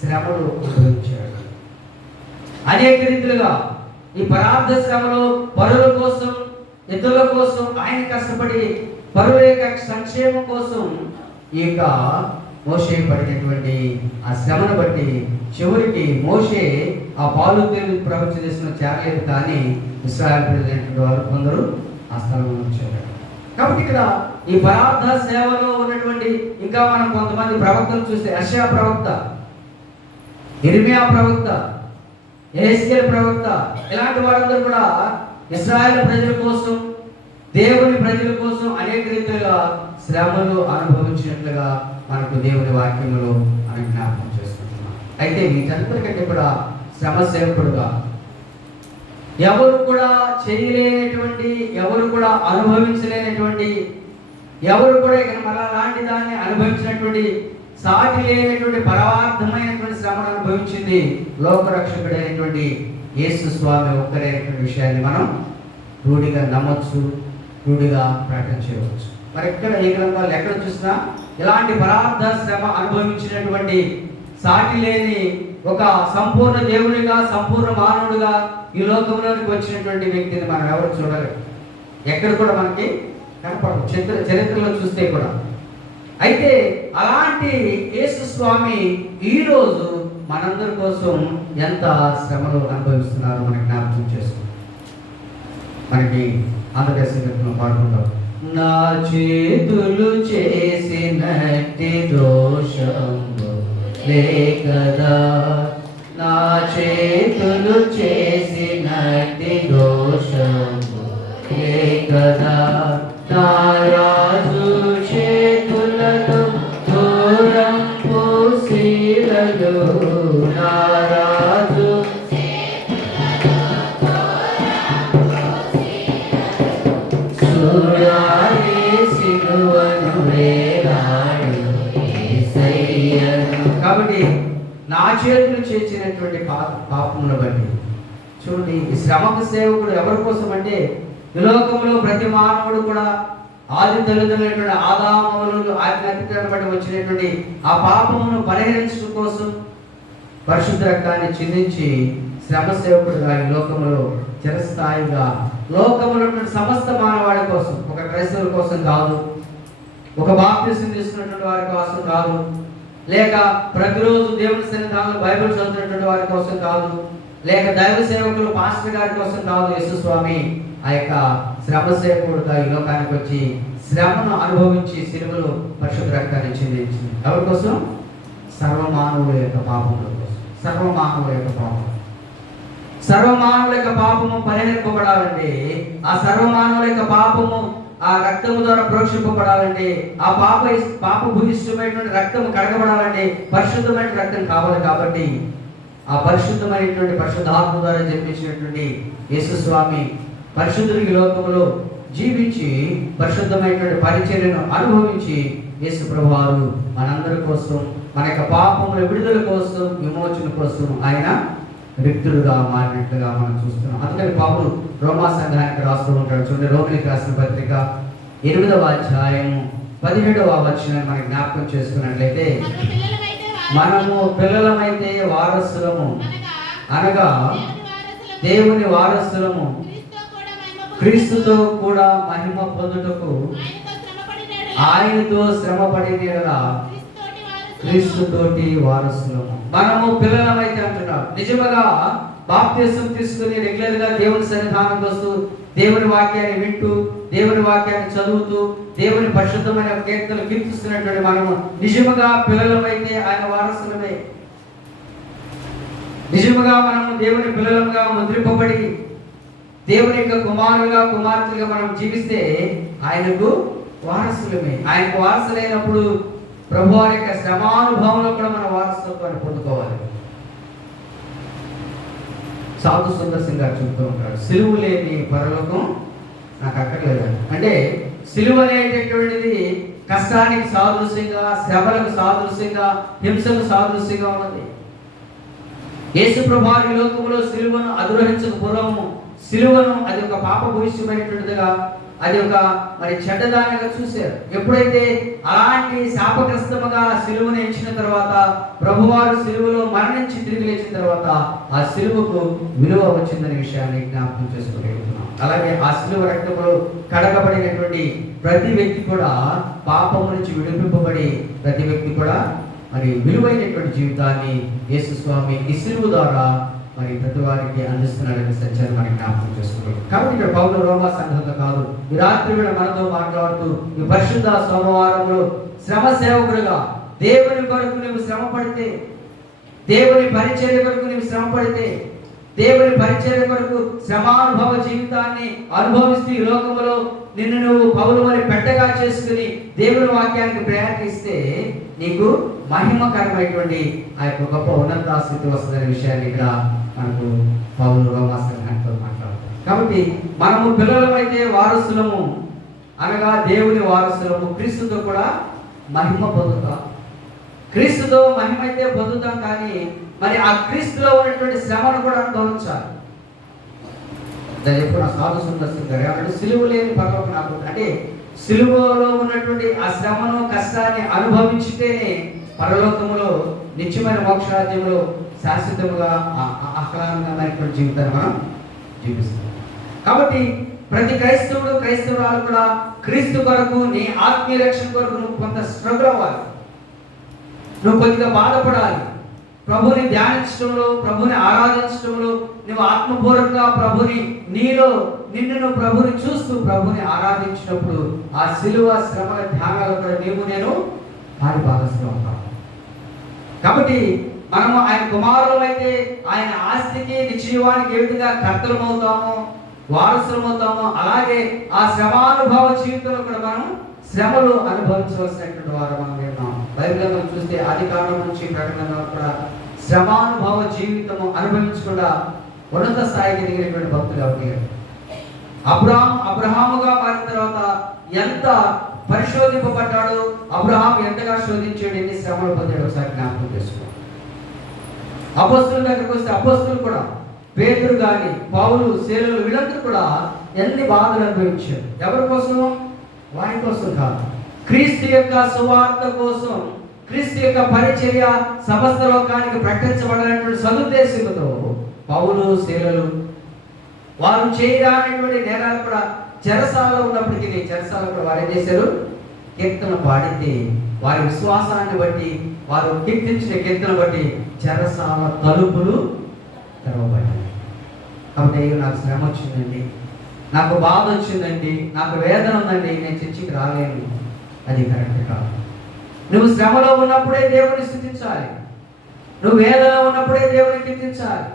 శ్రమలు అనుభవించాడు. అనేక రీతిలుగా ఈ పరార్థ శ్రమలో పరుల కోసం, ఇతరుల కోసం ఆయన కష్టపడి పరుల యొక్క సంక్షేమం కోసం ఈ యొక్క మోషే పడినటువంటి ఆ శ్రమను బట్టి చివరికి మోషే ఆ పాలు తేనెలు ప్రపంచ దేశంలో చేరలేదు, కానీ ఇశ్రాయేలు ప్రజలైనటువంటి వారు కొందరు ఆ స్థలంలో వచ్చారు. కాబట్టి ఇక్కడ ఈ పరార్థ సేవలో ఉన్నటువంటి ఇంకా మనం కొంతమంది ప్రవక్తలు చూస్తే యెషయా ప్రవక్త, ఇర్మియా ప్రవక్త, యెహెజ్కేలు ప్రవక్త, ఇలాంటి వారందరూ కూడా ఇశ్రాయేలు ప్రజల కోసం, దేవుని ప్రజల కోసం అనేక రీతిగా శ్రమలు అనుభవించినట్లుగా మనకు దేవుని వాక్యములో మనం జ్ఞాపకం చేసుకుంటున్నాం. అయితే వీటందరికంటే కూడా శ్రమ సేవకుడుగా ఎవరు కూడా చేయలేనటువంటి, ఎవరు కూడా అనుభవించలేనటువంటి, ఎవరు కూడా ఇక మళ్ళా లాంటి దాన్ని అనుభవించినటువంటి సాటి లేనటువంటి పరమార్థమైనటువంటి శ్రమను అనుభవించింది లోకరక్షకుడైనటువంటి యేసు స్వామి ఒక్కరైనటువంటి విషయాన్ని మనం రూఢిగా నమ్మొచ్చు, రూఢిగా ప్రకటన చేయవచ్చు. మరి ఎక్కడ ఏ గ్రంథాలు ఎక్కడ చూసినా ఇలాంటి పరార్థ శ్రమ అనుభవించినటువంటి సాటి లేని ఒక సంపూర్ణ దేవుడిగా, సంపూర్ణ మానవుడిగా ఈ లోకంలోనికి వచ్చినటువంటి వ్యక్తిని మనం ఎవరు చూడలేము. ఎక్కడ కూడా మనకి కనపడదు, చరిత్రలో చూస్తే కూడా. అయితే అలాంటి యేసు స్వామి ఈరోజు మనందరి కోసం ఎంత శ్రమలు అనుభవిస్తున్నారో మనకి జ్ఞాపకం చేసుకుంటాం. మనకి ఆంధ్రప్రదేశ్ పాడుకుంటాం. నా చేతులు చేసినట్టి దోషము లేకదా, నా చేతులు చేసినట్టి దోషము లేకదా, నా రాజు చేతులను దూరం పూసిరలు, నా రాజు కాబట్టి నా చేతులు చేసినటువంటి పాపమును బట్టి చూడండి, ఈ శ్రమకు సేవకుడు ఎవరి కోసం అంటే ఈ లోకంలో ప్రతి మానవుడు కూడా ఆది తల్లిదండ్రులైనటువంటి ఆదాములు ఆజ్ఞాన్ని బట్టి వచ్చినటువంటి ఆ పాపమును పరిహరించడం కోసం పరిశుద్ధ రక్తాన్ని చిందించి శ్రమ సేవకుడుగా ఈ లోకంలో చిరస్థాయిగా లోకంలో సమస్త మానవాడి కోసం, ఒక క్రైస్తవుల కోసం కాదు, ఒక బాప్తిసం తీసుకున్నటువంటి వారి కోసం కాదు, లేక ప్రతిరోజు దేవుని సన్నిధానంలో బైబిల్ చదువుతున్నటువంటి వారి కోసం కాదు, లేక దైవ సేవకులు పాస్టర్ గారి కోసం కాదు యేసు స్వామి ఆ యొక్క శ్రమ సేవకుడుగా ఈ లోకానికి వచ్చి శ్రమను అనుభవించి సిలువలో పరిశుద్ధ రక్తాన్ని చెందించింది. ఎవరి కోసం? సర్వమానవుల యొక్క పాపముల కోసం. సర్వమానవుల యొక్క పాపం, సర్వమానవుల యొక్క పాపము పరిహరింపబడాలంటే, ఆ సర్వమానవుల యొక్క పాపము ఆ రక్తము ద్వారా ప్రోక్షింపబడాలంటే, ఆ పాప భూయిష్టమైనటువంటి రక్తము కడగబడాలంటే పరిశుద్ధమైన రక్తం కావాలి. కాబట్టి ఆ పరిశుద్ధమైనటువంటి పరిశుద్ధాత్మ ద్వారా జన్మించినటువంటి యేసు స్వామి పరిశుద్ధుడికి లోకములో జీవించి పరిశుద్ధమైనటువంటి పరిచర్యను అనుభవించి యేసు ప్రభువారు మనందరి కోసం, మన యొక్క పాపముల విడుదల కోసం, విమోచన కోసం ఆయన వ్యక్తులుగా మారినట్లుగా మనం చూస్తున్నాం. అందుకని పౌలు రోమా సంఘానికి రాస్తూ ఉంటాడు. చూడండి, రోమిలికి రాసిన పత్రిక 8వ అధ్యాయము 17వ వచనాన్ని మనం జ్ఞాపకం చేసుకున్నట్లయితే, మనము పిల్లలమైతే వారసులము, అనగా దేవుని వారసులము, క్రీస్తుతో కూడా మహిమ పొందుటకు ఆయనతో శ్రమపడిన యెడల క్రీస్తుతోటి వారసులము. మనము పిల్లలమైతే అంటున్నాం. నిజముగా బాప్తిసం తీసుకుని రెగ్యులర్ గా దేవుని సన్నిధానం వస్తూ, దేవుని వాక్యాన్ని వింటూ, దేవుని వాక్యాన్ని చదువుతూ, దేవుని పరిశుద్ధమైన కీర్తనలు కీర్తిస్తున్నటువంటి మనము నిజముగా పిల్లలమైతే ఆయన వారసులమే. నిజముగా మనము దేవుని పిల్లలుగా ముద్రింపబడి దేవుని యొక్క కుమారులుగా కుమార్తెలుగా మనం జీవిస్తే ఆయనకు వారసులమే. ఆయనకు వారసులైనప్పుడు ప్రభు వారి యొక్క శ్రమానుభవంలో కూడా మన వారసత్వాన్ని పొందుకోవాలి. సాధు సుందర్ సింగ్ గారు చెప్తూ ఉంటాడు, సిలువ లేని పరలోకం నాకు అక్కర్లేదు. అంటే సిలువ అనేటటువంటిది కష్టానికి సాదృశ్యంగా, శ్రమలకు సాదృశ్యంగా, హింసకు సాదృశ్యంగా ఉన్నది. యేసు ప్రభు ఈ లోకములో సిలువను అధిరోహించక పూర్వము సిలువను అది ఒక పాప భవిష్యమైనటువంటిదిగా, అది ఒక మరి చెడ్డదానిగా చూశారు. ఎప్పుడైతే అలాంటి శాపగ్రస్తముగా సిలువను ఎంచిన తర్వాత, ప్రభువారు సిలువలో మరణించి తిరిగి లేచిన తర్వాత ఆ సిలువకు విలువ వచ్చిందనే విషయాన్ని జ్ఞాపకం చేసుకోగలుగుతున్నాం. అలాగే ఆ సిలువ రక్తంలో కడగబడినటువంటి ప్రతి వ్యక్తి కూడా పాపము నుంచి విడిపింపబడి ప్రతి వ్యక్తి కూడా మరి విలువైనటువంటి జీవితాన్ని యేసు స్వామి ఈ సిలువ ద్వారా మరి ప్రతి వారికి అందిస్తున్నాడనే సత్యాన్ని మనం జ్ఞాపకం చేసుకుంటాం. కాబట్టి ఇక్కడ పౌలు రోమా సంఘంతో కాదు, ఈ రాత్రి కూడా మనతో మాట్లాడుతూ ఈ పరిశుద్ధ సోమవారంలో శ్రమ సేవకుడుగా దేవుని కొరకు నువ్వు శ్రమ పడితే, దేవుని పరిచర్య కొరకు నువ్వు శ్రమ పడితే, దేవుని పరిచర్య కొరకు శ్రమానుభవ జీవితాన్ని అనుభవిస్తూ ఈ లోకములో నిన్ను నువ్వు పౌలు మరి పెట్టగా చేసుకుని దేవుని వాక్యానికి ప్రయాణిస్తే నీకు మహిమకరమైనటువంటి ఆ యొక్క గొప్ప ఉన్నత స్థితి వస్తుందనే విషయాన్ని ఇక్కడ మనకు పౌలు రోమా సంఘంతో మాట్లాడతారు. కాబట్టి మనము పిల్లలమైతే వారసులము, అనగా దేవుని వారసులము, క్రీస్తుతో కూడా మహిమ పొందుతాం. క్రీస్తుతో మహిమ అయితే పొందుతాం, కానీ మరి ఆ క్రీస్తులో ఉన్నటువంటి శ్రమను కూడా అనుభవించాలి. దాని ఎప్పుడు నా సాధు సుందర్శించారు అంటే సిలువ లేని పరలోకం నాకు, అంటే సిలువలో ఉన్నటువంటి ఆ శ్రమను కష్టాన్ని అనుభవించితేనే పరలోకములో నిత్యమైన మోక్షరాజ్యంలో శాశ్వతముగా ఆహ్లాదమైనటువంటి జీవితాన్ని మనం జీవిస్తాం. కాబట్టి ప్రతి క్రైస్తవురాలు కూడా క్రీస్తు కొరకు, నీ ఆత్మీయ రక్షణ కొరకు నువ్వు కొంత స్ట్రగుల్ అవ్వాలి, నువ్వు కొద్దిగా బాధపడాలి. ప్రభుని ధ్యానించడంలో, ప్రభుని ఆరాధించడంలో నువ్వు ఆత్మపూర్వకంగా ప్రభుని నిన్ను ప్రభుని చూస్తూ ప్రభుని ఆరాధించినప్పుడు ఆ సిలువ శ్రమల ధ్యానాలు కూడా నేను వారి భాగస్వామ్యం అవుతాం. కాబట్టి మనము ఆయన కుమారులం అయితే ఆయన ఆస్తికి నిశ్చయవానికి ఏ విధంగా కర్తలమవుతామో, వారసులమవుతామో, అలాగే ఆ శ్రమానుభవ జీవితంలో కూడా మనం శ్రమలు అనుభవించవలసినటువంటి వారు మనం ఉన్నాం. బైబిల్లో చూస్తే ఆది కాలం నుంచి ప్రకటనలో కూడా శ్రమానుభవ జీవితము అనుభవించకుండా ఉన్నత స్థాయికి ఎదిగినటువంటి భక్తులు ఎవరు? అబ్రహాముగా మారిన తర్వాత ఎంత పరిశోధింపబడ్డాడు, అబ్రహాం ఎంతగా శోధించాడు, ఎన్ని శ్రమలు పొందాడు ఒకసారి జ్ఞాపకం చేసుకో. అపోస్తుల దగ్గరకు వస్తే అపోస్తులు కూడా, పేతురు కానీ, పౌలు, శీలలు, వీళ్ళందరూ కూడా ఎన్ని బాధలు అనుభవించారు. ఎవరి కోసం? వారి కోసం కాదు, క్రీస్తు యొక్క సువార్త కోసం, క్రీస్తు యొక్క పరిచర్య సమస్త లోకానికి ప్రకటించబడినటువంటి సదుద్దేశంతో పౌలు, శీలలు వారు చేయరానటువంటి నేరాలు కూడా చెరసాలలో ఉన్నప్పటికీ చెరసాల కూడా వారు ఏం చేశారు? కీర్తన పాడితే వారి విశ్వాసాన్ని బట్టి, వారు కీర్తించిన కీర్తన బట్టి చెరసాల తలుపులు తెరవబడ్డాయి. కాబట్టి నాకు శ్రమ వచ్చిందండి, నాకు బాధ వచ్చిందండి, నాకు వేదన ఉందండి, నేను చర్చికి రాలేను, అది కరెక్ట్ కాదు. నువ్వు శ్రమలో ఉన్నప్పుడే దేవుని స్తుతించాలి. నువ్వు వేదనలో ఉన్నప్పుడే దేవుని కీర్తించాలి.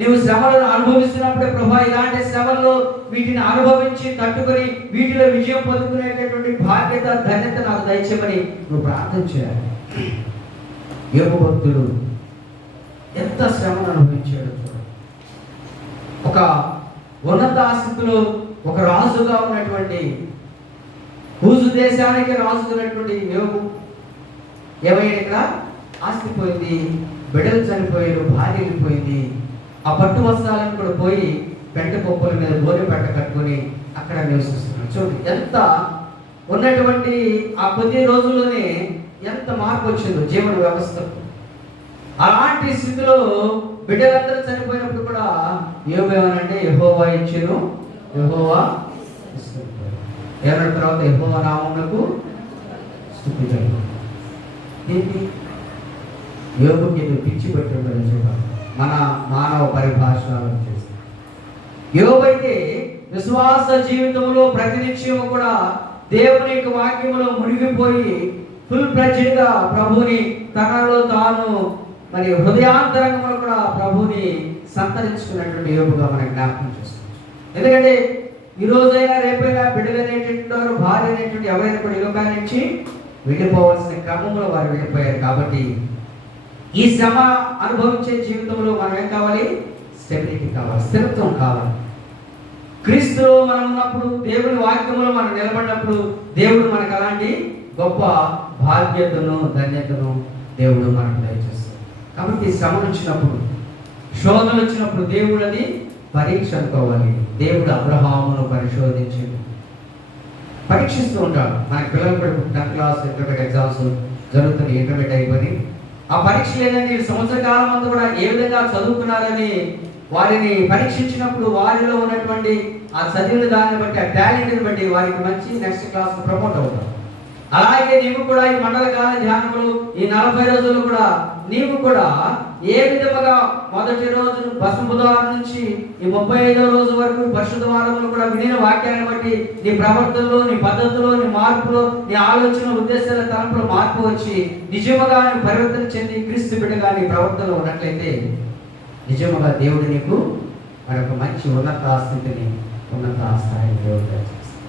నువ్వు శ్రమలను అనుభవిస్తున్నప్పుడే ప్రభా ఇలాంటి శ్రమల్లో వీటిని అనుభవించి తట్టుకొని వీటిలో విజయం పొందుకునేటటువంటి బాధ్యత ధన్యత నాకు దయచేయమని నువ్వు ప్రార్థన చేయాలి. యోబు భక్తుడు ఎంత శ్రమను అనుభవించాడు చూడండి. ఒక ఉన్నత స్థితిలో ఒక రాజుగా ఉన్నటువంటి కూజు దేశానికి రాజుకున్నటువంటి యోబు ఏమైనా ఇక్కడ ఆస్తి పోయింది, బిడ్డలు చనిపోయారు, భార్య వెళ్ళిపోయింది. ఆ పట్టు వస్త్రాలను కూడా పోయి పెంట పొప్పుల మీద బోరె పెట్ట కట్టుకొని అక్కడ నివసిస్తున్నాడు. చూడండి ఎంత ఉన్నటువంటి ఆ కొద్ది రోజుల్లోనే ఎంత మార్పు వచ్చిందో జీవన వ్యవస్థ. అలాంటి స్థితిలో బిడ్డలందరూ చనిపోయినప్పుడు కూడా యోబు ఏమనంటే యెహోవా ఇచ్చెను, యెహోవా తీసుకెళ్ళిపోయాడు. ఏమన్న తర్వాత యెహోవా నామమునకు స్తుతి కలుగును. ఏంటి యోబుకి ఇది పిచ్చి పెట్టడం చూడాలి. మన మానవ పరిభాషలో చేసి యోబు అయితే విశ్వాస జీవితంలో ప్రతినిత్యము కూడా దేవుని యొక్క వాక్యములో మునిగిపోయి ఫుల్ ప్లెడ్జ్డ్గా ప్రభుని తనలో తాను మరి హృదయాంతరంగంలో కూడా ప్రభుని సంతరించుకున్నటువంటి యోబుగా మనం జ్ఞాపకం చేసుకోవచ్చు. ఎందుకంటే ఈ రోజైనా రేపైనా బిడ్డలు అనేటువంటి వారు, భార్య అనేటువంటి ఎవరైనా కూడా ఈ లోకాన్ని నుంచి వెళ్ళిపోవాల్సిన క్రమంలో వారు వెళ్ళిపోయారు. కాబట్టి ఈ శ్రమ అనుభవించే జీవితంలో మనం ఏం కావాలి? స్టెబిలిటీ కావాలి, స్థిరత్వం కావాలి. క్రీస్తులో మనం ఉన్నప్పుడు, దేవుని వాక్యంలో మనం నిలబడినప్పుడు దేవుడు మనకు అలాంటి గొప్ప బాధ్యతను ధన్యతను దేవుడు మనకు దయచేస్తాడు. కాబట్టి శ్రమలు వచ్చినప్పుడు, శోధనలు వచ్చినప్పుడు దేవుడు అది పరీక్ష అనుకోవాలి. దేవుడు అబ్రహామును పరిశోధించింది, పరీక్షిస్తూ ఉంటాడు. మన పిల్లలు కూడా 10th క్లాస్ ఇంటర్మీడియట్ ఎగ్జామ్స్ జరుగుతుంది, ఇంటర్మీడియట్ అయిపోయి ఆ పరీక్ష లేదండి సంవత్సర కాలం అంతా కూడా ఏ విధంగా చదువుకున్నారని వారిని పరీక్షించినప్పుడు వారిలో ఉన్నటువంటి ఆ చదివిన దాన్ని బట్టి, ఆ టాలెంట్ని బట్టి వారికి మంచి నెక్స్ట్ క్లాస్ ప్రమోట్ అవుతారు. అలాగే నీవు కూడా ఈ మండల కాల ధ్యానములు ఈ 40 రోజులు కూడా నీవు కూడా ఏ విధముగా మొదటి రోజు బుధవారం నుంచి ఈ 35వ రోజు వరకు పరిశుద్ధ వారములు కూడా వినిన వాక్యాన్ని బట్టి నీ ప్రవర్తనలో, నీ పద్ధతిలో, నీ మార్పులో, నీ ఆలోచన, ఉద్దేశాల తలంపులో మార్పు వచ్చి నిజముగా నీ పరివర్తన చెంది క్రీస్తు బిడ్డగా నీ ప్రవర్తనలో ఉన్నట్లయితే నిజముగా దేవుడు నీకు మరొక మంచి ఉన్నత స్థితిని, ఉన్నత స్థాయిని దేవుడు దయచేస్తాడు.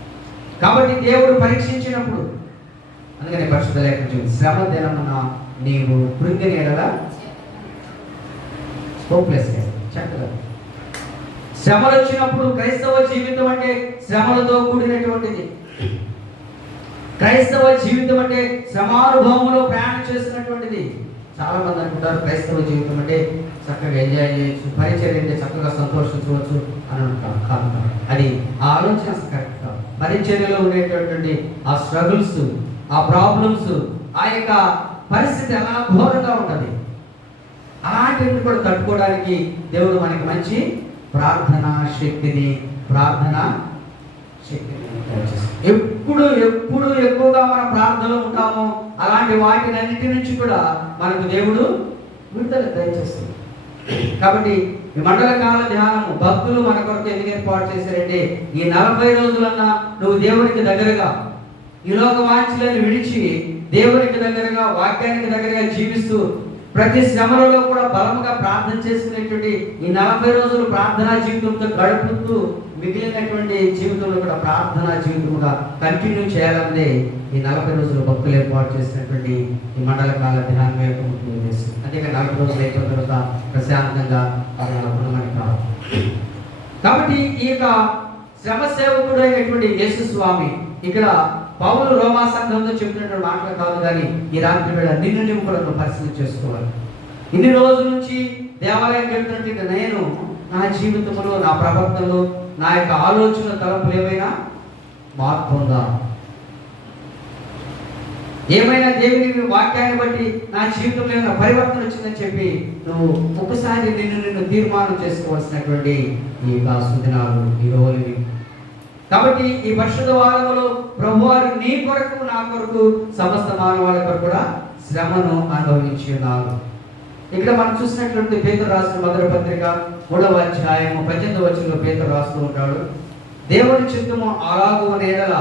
కాబట్టి దేవుడు పరీక్షించినప్పుడు, అందుకని పరిశుద్ధ లేఖనం శ్రమ దినమున నీవు కృంగిన ఎడల హోప్లెస్ చక్కగా. శ్రమలు వచ్చినప్పుడు క్రైస్తవ జీవితం అంటే శ్రమలతో కూడినటువంటిది. క్రైస్తవ జీవితం అంటే శ్రమానుభవంలో ప్రయాణం చేసినటువంటిది. చాలా మంది అనుకుంటారు క్రైస్తవ జీవితం అంటే చక్కగా ఎంజాయ్ చేయొచ్చు, పరిచర్య అంటే చక్కగా సంతోషించవచ్చు అని అంటారు. కాదు, అది ఆ ఆలోచన కరెక్ట్ కాదు. పరిచర్యలో ఉండేటటువంటి ఆ స్ట్రగుల్స్, ఆ ప్రాబ్లమ్స్, ఆ యొక్క పరిస్థితి ఎలా ఘోరంగా ఉంటుంది. అలాంటివి కూడా తట్టుకోవడానికి దేవుడు మనకి మంచి ప్రార్థనా శక్తిని ఎప్పుడు ఎక్కువగా మన ప్రార్థనలో ఉంటామో అలాంటి వాటినన్నిటి నుంచి కూడా మనకు దేవుడు విడుదల దయచేస్తుంది. కాబట్టి ఈ మండల కాల ధ్యానము భక్తులు మన కొరకు ఎందుకు ఏర్పాటు చేశారంటే ఈ 40 రోజులన్నా నువ్వు దేవునికి దగ్గరగా, ఈ లోక వాంఛలను విడిచి దేవునికి దగ్గరగా, వాక్యానికి దగ్గరగా జీవిస్తూ ప్రతి శ్రమలలో కూడా బలముగా ప్రార్థన చేసుకునేటువంటి ఈ 40 రోజులు ప్రార్థనా జీవితంతో గడుపుతూ మిగిలినటువంటి జీవితంలో కూడా ప్రార్థనా జీవితంగా కంటిన్యూ చేయాలన్నదే ఈ 40 రోజులు భక్తులు ఏర్పాటు చేసినటువంటి ఈ మండల కాల ధ్యానం యొక్క ముఖ్య ఉద్దేశం. అంతేకాదు 40 రోజులు అయిపోయిన తర్వాత ప్రశాంతంగా ఉండమని కాదు. కాబట్టి ఈ యొక్క శ్రమ సేవకుడు అయినటువంటి యేసు స్వామి ఇక్కడ పౌలు రోమా సంఘంతో చెప్తున్నటువంటి మాటలు కాదు, కానీ ఈ రాత్రి వేళ నిన్ను కూడా పరిశీలన చేసుకోవాలి. ఇన్ని రోజుల నుంచి దేవాలయం వెళ్తున్నట్టు నేను నా జీవితంలో, నా ప్రవర్తనలో, నా యొక్క ఆలోచన తలంపులు ఏమైనా మార్పు ఉందా? ఏమైనా దేవుని వాక్యాన్ని బట్టి నా జీవితంలో ఏమైనా పరివర్తన వచ్చిందని చెప్పి నువ్వు ఒకసారి నిన్ను తీర్మానం చేసుకోవాల్సినటువంటి ఈ సుదినాలు, ఈ రోజులు. కాబట్టి ఈ పరిశుద్ధ వారములో ప్రభువారు నీ కొరకు, నా కొరకు, సమస్త మానవాళి కొరకు కూడా శ్రమను అనుభవించి ఉన్నారు. ఇక్కడ మనం చూసినట్లయితే పేతురు రాసిన మొదటి పత్రిక 3వ అధ్యాయము 18వ వచనంలో పేతురు రాస్తూ ఉంటాడు, దేవుని చిత్తము అలాగు నేడల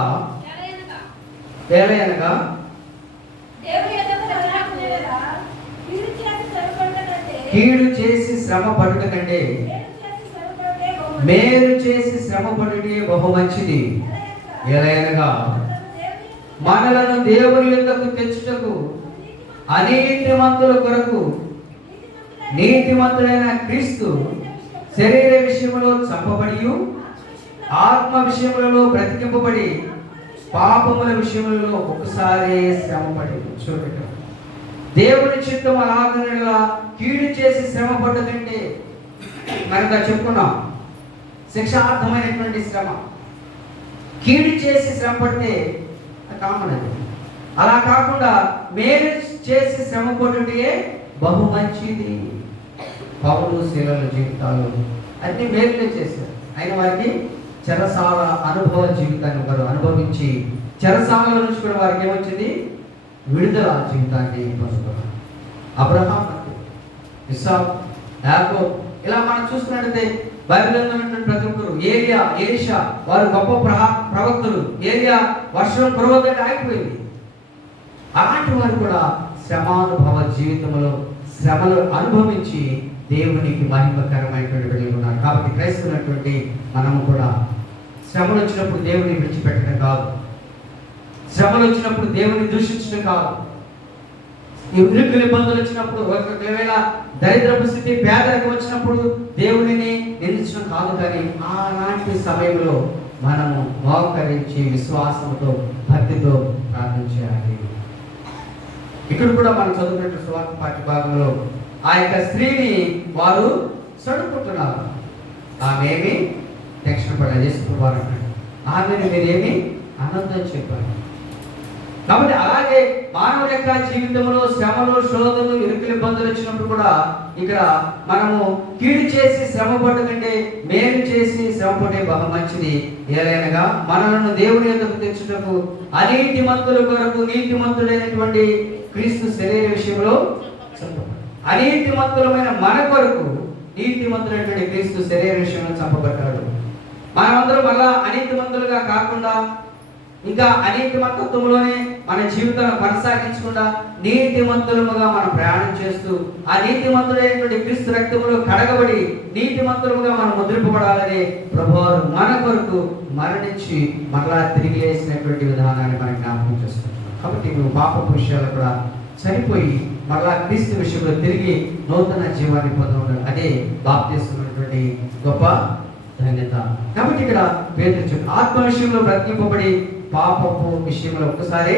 ఏలయనగా కీడు చేసి శ్రమ పడుట కంటే మేలు చేసి శ్రమ పడుటే బహు మంచిది. ఏలయనగా మనలను దేవుని యొద్దకు తెచ్చుటకు అనీతిమంతుల కొరకు నీతిమంతుడైన క్రీస్తు శరీర విషయంలో చంపబడి ఆత్మ విషయములలో బ్రతికింపబడి పాపముల విషయములలో ఒకసారి శ్రమపడి. చూడటం దేవుని చిత్తం అలాగనగా కీడు చేసి శ్రమ పడ్డదంటే మనగా చెప్పుకున్నాం, శిక్షార్థమైనటువంటి శ్రమ. కీడు చేసి శ్రమ పడితే కామన్ అది. అలా కాకుండా మేలు చేసి శ్రమ పడుటే బహు మంచిది. పౌలు శీలల జీవితాలు అన్ని మేలులే చేశారు. అయిన వారికి చెరసాల అనుభవ జీవితాన్ని వారు అనుభవించి చెరసాల నుంచి కూడా వారికి ఏమొచ్చింది? విడుదల జీవితాన్ని పంచుకున్నారు. అబ్రహాం, ఇస్సాకు, యాకోబు, ఇలా మనం చూసుకున్నట్లయితే బైబిల్లో ఉన్నటువంటి ప్రతి ఒక్కరు, ఏలియా, ఎలీషా వారు గొప్ప ప్రవక్తలు. ఏలియా వర్షం కురవదంటే ఆగిపోయింది. అలాంటి వారు కూడా శ్రమానుభవ జీవితంలో శ్రమలు అనుభవించి దేవునికి మహిమకరమైనటువంటి వెళ్ళి ఉన్నారు. కాబట్టి క్రైస్తవులైనటువంటి మనము కూడా శ్రమలు వచ్చినప్పుడు దేవుని విడిచిపెట్టడం కాదు, శ్రమలు వచ్చినప్పుడు దేవుని దూషించడం కాదు, ఇరుకుల ఇబ్బందులు వచ్చినప్పుడు, ఒకవేళ దరిద్రపు స్థితి పేదరికం వచ్చినప్పుడు దేవునిని నిందించడం కాదు. కానీ అలాంటి సమయంలో మనము మోకరించి విశ్వాసంతో భక్తితో ప్రార్థన చేయాలి. ఇక్కడ కూడా మనం చదువుకున్నట్టు సువార్త పాఠ్య భాగంలో ఆ యొక్క స్త్రీని వారు చదువుకుంటున్నారు. ఆమెమి టెన్షన్ పడాలి చేసుకున్నారు, ఆమెను మీరేమి ఆనందం చెప్పారు. కాబట్టి అలాగే మానవుల యొక్క జీవితంలో శ్రమలు, శోధనలు, ఇరుకుల ఇబ్బందులు వచ్చినప్పుడు కూడా ఇక్కడ మనము కీడు చేసి శ్రమ పడ్డ కంటే మేలు చేసి శ్రమ పడే బహు మంచిది. ఏలైనగా మనలను దేవుని యొద్దకు తెచ్చుటకు అనీతిమంతుల కొరకు నీతిమంతుడైనటువంటి క్రీస్తు శరీర విషయంలో అనీతిమంతులమైన మన కొరకు నీతిమంతుడైనటువంటి క్రీస్తు శరీర విషయంలో చంపబడ్డాడు. మనమందరం మళ్ళా అనీతిమంతులుగా కాకుండా ఇంకా అనీతిమంతత్వంలోనే మన జీవితాన్ని కొనసాగించకుండా నీతిమంతులముగా మనం ప్రయాణం చేస్తూ ఆ నీతిమంతుడైనటువంటి క్రీస్తు రక్తములో కడగబడి నీతిమంతులముగా మనం ముద్రింపబడాలని ప్రభువారు మన కొరకు మరణించి మరలా తిరిగి వేసినటువంటి విధానాన్ని మనం జ్ఞాపకం చేసుకుంటున్నాం. కాబట్టి నువ్వు పాపపు విషయాలు కూడా చనిపోయి మరలా క్రీస్తు విషయంలో తిరిగి నూతన జీవాన్ని పొందడం అదే బాప్తిస్తున్నటువంటి గొప్ప ధన్యత. కాబట్టి ఇక్కడ పేతురు చెప్పు ఆత్మ విషయంలో బ్రతికింపబడి పాపపు విషయంలో ఒక్కసారి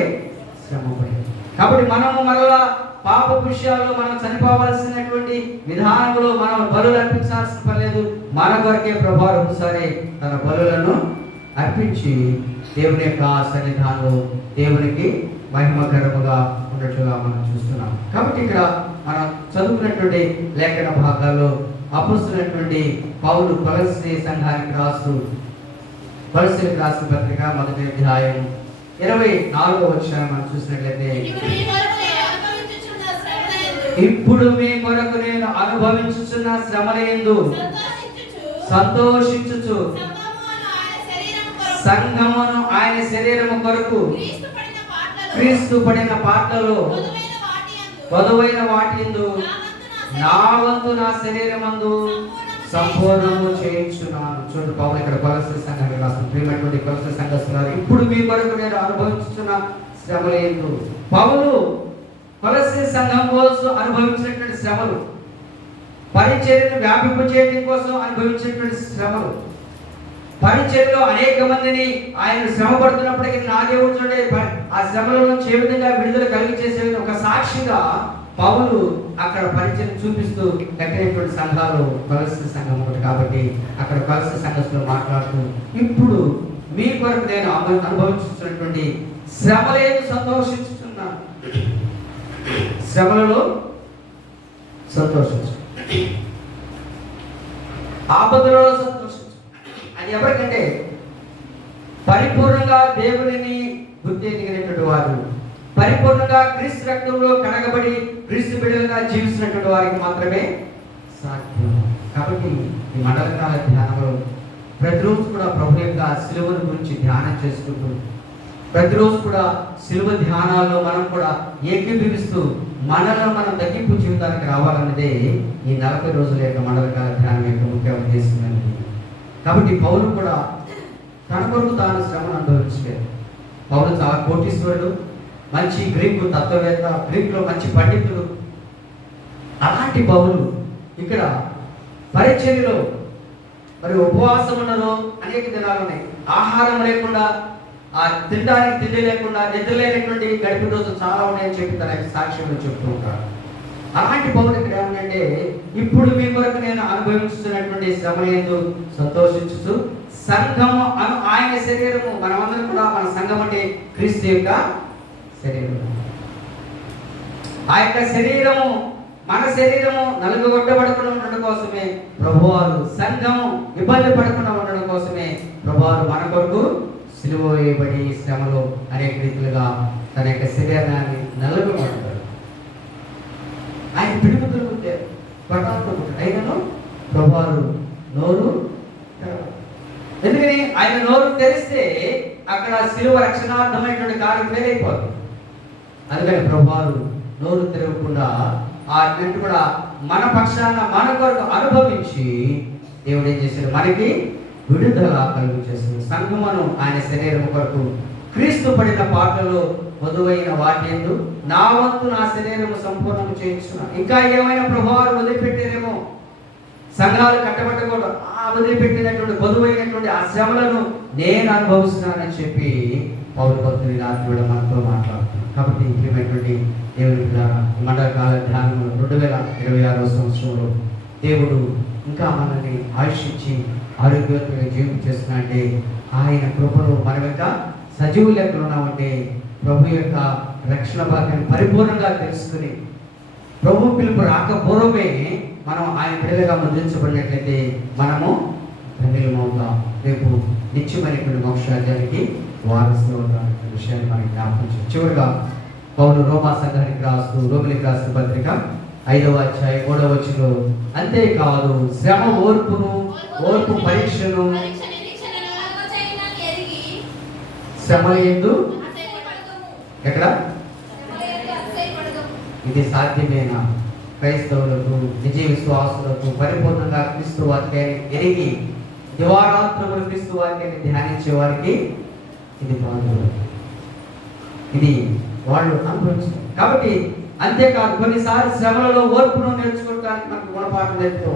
శ్రమపడి. కాబట్టి మనము మరలా పాపపు విషయాల్లో మనం చనిపోవాల్సినటువంటి విధానంలో మనం బలులు అర్పించాల్సిన పని లేదు. మన కొరకే ప్రభువారు ఒకసారి తన బలులను అర్పించి దేవుని యొక్క సన్నిధానంలో దేవునికి మహిమకరముగా ఉన్నట్లుగా మనం చూస్తున్నాం. కాబట్టి ఇక్కడ మనం చదువుకున్నటువంటి లేఖన భాగాల్లో అపోస్తలుడైనటువంటి పౌలు కొలస్సీ సంఘానికి రాస్తూ కొలస్సీలకు రాసిన పత్రిక 1వ అధ్యాయం 24వ వచనం మనం చూసినట్లయితే, ఇప్పుడు మీ కొరకు నేను అనుభవించుచున్న శ్రమలయందు సంతోషించుచు సంఘమును ఆయన శరీరము కొరకు క్రీస్తు పడిన పాటలలో వధువైన వాటియందు నా వంతు నా శరీరమందు సంపూర్ణము చేయించున్నాను. చూడు పౌలు ఇక్కడ కొలస్సీ సంఘానికి రాసిన ప్రియమైనటువంటి కొలస్సీ సంఘస్థులారా, ఇప్పుడు మీ కొరకు నేను అనుభవించుతున్న శ్రమలందు. పౌలు కొలస్సీ సంఘం కోసం అనుభవించినటువంటి శ్రమలు, పరిచర్యను వ్యాపింపచేయడం కోసం అనుభవించినటువంటి శ్రమలు, పరిచర్యలో అనేక మందిని ఆయన శ్రమ పడుతున్నప్పటికీ నా దేవుడు చూడే ఆ శ్రమలను ఏ విధంగా విడుదల కలిగి చేసే ఒక సాక్షిగా పౌలు అక్కడ పరిచయం చూపిస్తూ కట్టినటువంటి సంఘాలు కొలస్సీ సంఘం ఒకటి. కాబట్టి అక్కడ కొలస్సీ సంఘంలో మాట్లాడుతూ ఇప్పుడు మీ కొరకు నేను అనుభవించుతున్నటువంటి శ్రమలేదు సంతోషిస్తున్నాను, శ్రమలలో సంతోషించు, ఆపదలో సంతోషించు. అది ఎవరికంటే పరిపూర్ణంగా దేవునిని గుర్తించినటువంటి వారు, పరిపూర్ణంగా క్రీస్తు రక్తంలో కడగబడి క్రీస్తు బిడ్డలుగా జీవిస్తున్నటువంటి వారికి మాత్రమే సాధ్యం. కాబట్టి ఈ మండల కాల ధ్యానంలో ప్రతిరోజు కూడా ప్రభు యొక్క సిలువను గురించి ధ్యానం చేసుకుంటూ, ప్రతిరోజు కూడా సిలువ ధ్యానాల్లో మనం కూడా ఏకీభవిస్తూ మనలో మనం తగ్గింపు జీవితానికి రావాలన్నదే ఈ 40 రోజుల యొక్క మండలకాల ధ్యానం యొక్క ముఖ్య ఉద్దేశం. కాబట్టి పౌలు కూడా తన కొరకు తాను శ్రమను అనుభవించలేదు. పౌలు చాలా కోటీశ్వరుడు, మంచి గ్రీకు తత్వవేత్త, గ్రీకులో మంచి పండితుడు. అలాంటి పౌలు ఇక్కడ పరిచర్యలో మరి ఉపవాసం ఉన్నదో అనేక దినాలు ఉన్నాయి. ఆహారం లేకుండా, ఆ తినడానికి తిండి లేకుండా, నిద్ర లేనటువంటి గడిపిన రోజులు చాలా ఉన్నాయని చెప్పి తన సాక్ష్యంలో చెప్తూ ఉంటారు. అలాంటి పౌరులు ఇక్కడ ఏమంటే, ఇప్పుడు మీ కొరకు నేను అనుభవిస్తున్నటువంటి శ్రమలందు సంతోషించుతూ సంఘము ఆయన శరీరము, మనమందరం కూడా మన సంఘం అంటే క్రీస్తు యొక్క శరీరము. ఆ యొక్క శరీరము, మన శరీరము నలుగుగొట్టబడకుండా ఉండడం కోసమే ప్రభువారు, సంఘము ఇబ్బంది పడకుండా ఉండడం కోసమే ప్రభువారు మన కొరకు సిలువ వేయబడి శ్రమలో అనేక రీతిలుగా తన యొక్క శరీరాన్ని నలుగుబడతాడు. ఆయన పిడుగుతులు పుట్టారు, పటాలతో పుట్టారు. అయినను ప్రభువారు నోరు తెరవరు. ఎందుకని ఆయన నోరు తెరిస్తే అక్కడ సిలువ రక్షణార్థమైనటువంటి కార్యం వేరైపోతుంది. అందుకని ప్రభువారు నోరు తెరవకుండా ఆ గంట కూడా మన పక్షాన మన కొరకు అనుభవించి దేవుడు ఏం చేశాడు, మనకి విడుదల కలుగు చేస్తుంది. సంఘమును ఆయన శరీరం కొరకు క్రీస్తు పడిన పాటలో వధువైన వాటిందు నా వంతు నా శరీరము సంపూర్ణము చేయించున్నా. ఇంకా ఏమైనా ప్రభావాలు వదిలిపెట్టారేమో, సంఘాలు కట్టబట్టకూడదు, ఆ వదిలిపెట్టినటువంటి వధువైనటువంటి ఆ శ్రమలను నేను అనుభవిస్తున్నానని చెప్పి పౌరు భక్తుని రాత్రి కూడా మనతో మాట్లాడుతున్నాను. కాబట్టి ఇంప్లిమెంటువంటి దేవుడి మండలకాల ధ్యానంలో 2026వ సంవత్సరంలో దేవుడు ఇంకా మనల్ని ఆయుషించి ఆరోగ్యవంతంగా జీవితం చేస్తున్నాడంటే ఆయన కృపలో మనం యొక్క సజీవ లెక్కలు ఉన్నామంటే ప్రభు యొక్క రక్షణ భాగ్యాన్ని పరిపూర్ణంగా తెలుసుకుని ప్రభు పిలుపు రాకపూర్వమే మనం ఆయన బిడ్డలుగా ముద్రించబడినట్లయితే మనము ధన్యులమవుతాం. రేపు నిత్యమైనటువంటి మోక్షరాజ్యానికి వారసులు అవుతామనే విషయాన్ని మనకి జ్ఞాపకం. చివరిగా పౌలు రోమా సంఘానికి రాస్తూ, రోమిలికి రాసిన పత్రిక 5వ అధ్యాయం 3వ వచనంలో, అంతేకాదు శ్రమ ఓర్పును, ఓర్పు పరీక్షను, శ్రమల యందు ఎక్కడ ఇది సాధ్యమేనా? క్రైస్తవులకు, నిజ విశ్వాసులకు పరిపూర్ణంగా క్రీస్తు వాక్యాన్ని ఎరిగి దివారాత్రములు క్రీస్తు వాక్యాన్ని ధ్యానించే వారికి ఇది బాగుంది, ఇది వాళ్ళు అనుభవించారు. కాబట్టి అంతేకాదు కొన్నిసార్లు శ్రమలలో ఓర్పును నేర్చుకోవడానికి మనకు గుణపాఠం నేర్పుతూ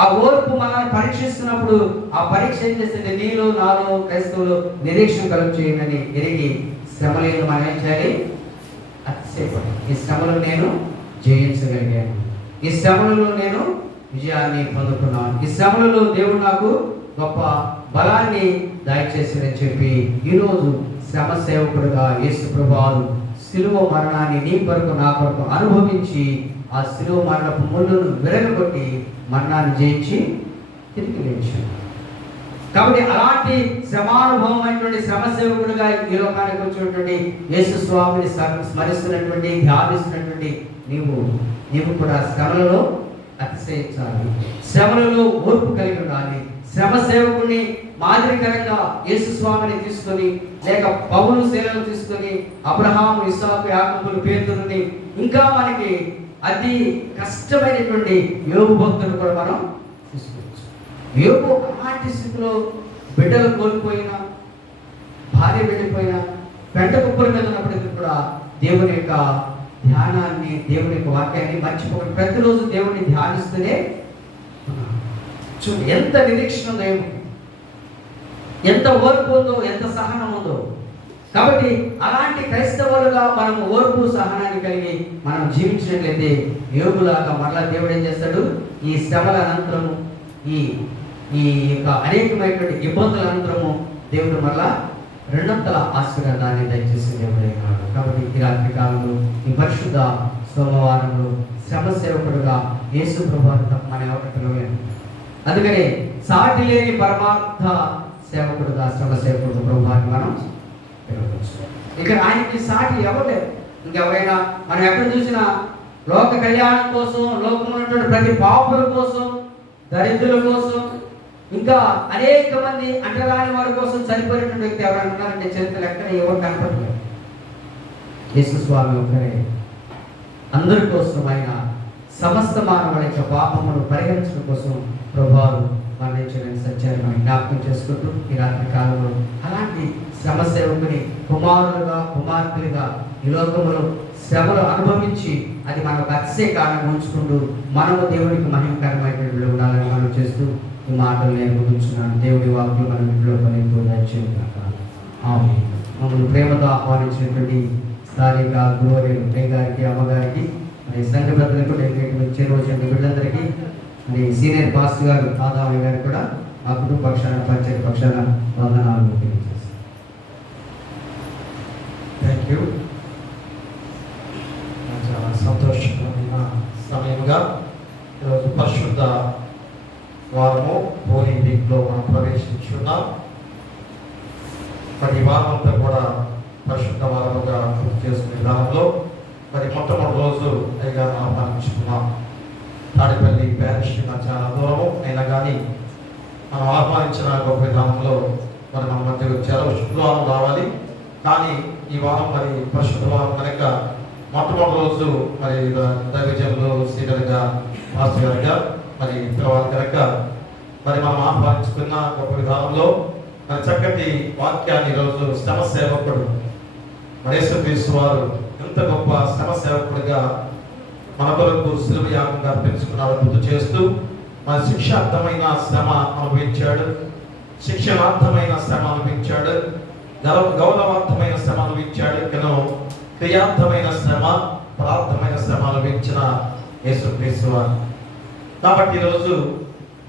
ఆ ఓర్పు మనల్ని పరీక్షిస్తున్నప్పుడు ఆ పరీక్ష ఏం చేస్తుంది, నీలో నాలో క్రైస్తవులు నిరీక్షణ కలుగు చేయమని ఎరిగి శ్రమలను మనం ఏం చేయాలి, అతిశయపడి ఈ శ్రమలను నేను జయించగలిగాను, ఈ శ్రమలలో నేను విజయాన్ని పొందుకున్నాను, ఈ శ్రమలలో దేవుడు నాకు గొప్ప బలాన్ని దయచేసాడని చెప్పి ఈరోజు శ్రమ సేవకుడుగా యేసు ప్రభువు శిలువ మరణాన్ని నీ కొరకు నా కొరకు అనుభవించి ఆ శిలువ మరణపు ముళ్ళను విరగొట్టి మరణాన్ని జయించి తిరిగి లేచాడు. కాబట్టి అలాంటి శ్రమానుభవం అయినటువంటి శ్రమ సేవకుడుగా ఈ లోకానికి వచ్చినటువంటి యేసు స్వామిని స్మరిస్తున్నటువంటి ధ్యానిస్తున్నటువంటి నీవు కూడా శ్రమలలో అతిశయించాలి, శ్రమలలో ఓర్పు కలిగి ఉండాలి. శ్రమ సేవకుని మాదిరికరంగా యేసు స్వామిని తీసుకొని, లేక పౌలు సేవను తీసుకొని, అబ్రహాము, ఇస్సాకు, యాకోబులు, పేతురుని, ఇంకా మనకి అతి కష్టమైనటువంటి యోబు భక్తులు కూడా మనం తీసుకోవచ్చు. యోబు అలాంటి స్థితిలో బిడ్డలు కోల్పోయినా, భార్య వెళ్ళిపోయినా, పెంట కుప్పల మీద ఉన్నప్పటికీ కూడా దేవుని యొక్క ధ్యానాన్ని, దేవుని యొక్క వాక్యాన్ని మర్చిపోయి ప్రతిరోజు దేవుడిని ధ్యానిస్తూనే చూడు ఎంత నిరీక్షణ ఉందో, ఎంత ఓర్పు ఉందో, ఎంత సహనం ఉందో. కాబట్టి అలాంటి క్రైస్తవులుగా మనం ఓర్పు సహనాన్ని కలిగి మనం జీవించినట్లయితే యోగులాగా మరలా దేవుడు ఏం చేస్తాడు, ఈ శ్రమల అనంతరము, ఈ యొక్క అనేకమైనటువంటి ఇబ్బందుల అనంతరము దేవుడు మరలా రెండంతల ఆశీర్వాదాన్ని దయచేసి దేవుడు అయినాడు. కాబట్టి ఈ రాత్రి కాలంలో ఈ పరిశుద్ధ సోమవారంలో శ్రమ సేవకుడుగా యేసు ప్రభువుని తప్ప మన ఎవరికి పిలవలేదు. అందుకని సాటి లేని పరమార్థ సేవకుడుగా శ్రమ సేవకుడు ప్రభువాన్ని మనం పిలవచ్చు. ఇక్కడ ఆయనకి సాటి ఎవరు లేరు. ఇంకెవరైనా మనం ఎక్కడ చూసినా లోక కళ్యాణం కోసం, లోకంలో ఉన్నటువంటి ప్రతి పాపుల కోసం, దరిద్రుల కోసం, ఇంకా అనేక మంది అంటరాని వారి కోసం చనిపోయినటువంటి వ్యక్తి ఎవరు అంటున్నారంటే చరిత్రలు ఎక్కడ ఎవరు కనపడలేదు. యేసు స్వామి ఒకరే అందరి కోసం ఆయన సమస్త మానవుల యొక్క పాపమును పరిహరించడం కోసం ప్రభువారు మరణించిన సత్యాన్ని మనం జ్ఞాపకం చేసుకుంటూ ఈ రాత్రి కాలంలో అలాంటి శ్రమ సేవకుని కుమారులుగా కుమార్తెలుగా ఈ లోకములో శ్రమలు అనుభవించి అది మనకు అతిశయ కారణం ఉంచుకుంటూ మనము దేవునికి మహిమకరమైనటువంటి ఉండాలని మనం చేస్తూ ఈ మాటలు నేను ముగించున్నాను. దేవుడి వాక్యం మన ఇంట్లో మమ్మల్ని ప్రేమతో ఆహ్వానించినటువంటి స్థానిక గురువులు గారికి అమ్మగారికి మరి సంఘ పెద్దలకు చేరువచ్చిన బిడ్డలందరికీ మరి సీనియర్ పాస్టర్ గారు ఆదామయ్య గారు కూడా మా కుటుంబ పక్షాన పంచాయతీ పక్షాన వందనాలు తెలియజేస్తాను. Thank you. చాలా సంతోషమైన సమయంగా ఈరోజు పరిశుద్ధ వారము హోలీ వీక్లో మనం ప్రవేశించున్నాం. మరి ఈ వారం అంతా కూడా పరిశుద్ధ వారముగా పూర్తి చేసుకునే విధానంలో మరి మొట్టమొదటి రోజు అయ్యగారిని ఆహ్వానించుకున్నాం. తాడిపల్లి ప్యారిష్ చాలా దూరము అయినా కానీ మనం ఆహ్వానించిన గొప్ప విధానంలో మరి మన మధ్య వచ్చారు. శుక్రవారం రావాలి కానీ ఈ వారం మరి పరిశుద్ధ వారం కనుక మొట్టమొదటి రోజు మరి దైవజనులు సీనియర్గా మాస్టర్ గారుగా మరి పిలవాలి కనుక మరి మనం ఆహ్వానించుకున్న గొప్ప విధానంలో మరి చక్కటి వాక్యాన్ని ఈరోజు శ్రమ సేవకుడు యేసుక్రీస్తు వారు ఎంత గొప్ప శ్రమ సేవకుడిగా మన కొరకు శిలువ యాగంగా పెంచుకున్నాడు గుర్తు చేస్తూ మన శిక్షార్థమైన శ్రమ అనుభవించాడు, శిక్షణార్థమైన శ్రమ అనుభవించాడు, గౌరవార్థమైన శ్రమ అనుభవించాడు, క్రియార్థమైన శ్రమ పదార్థమైన శ్రమ అనుభవించిన యేసుక్రీస్తు వారు. కాబట్టి ఈరోజు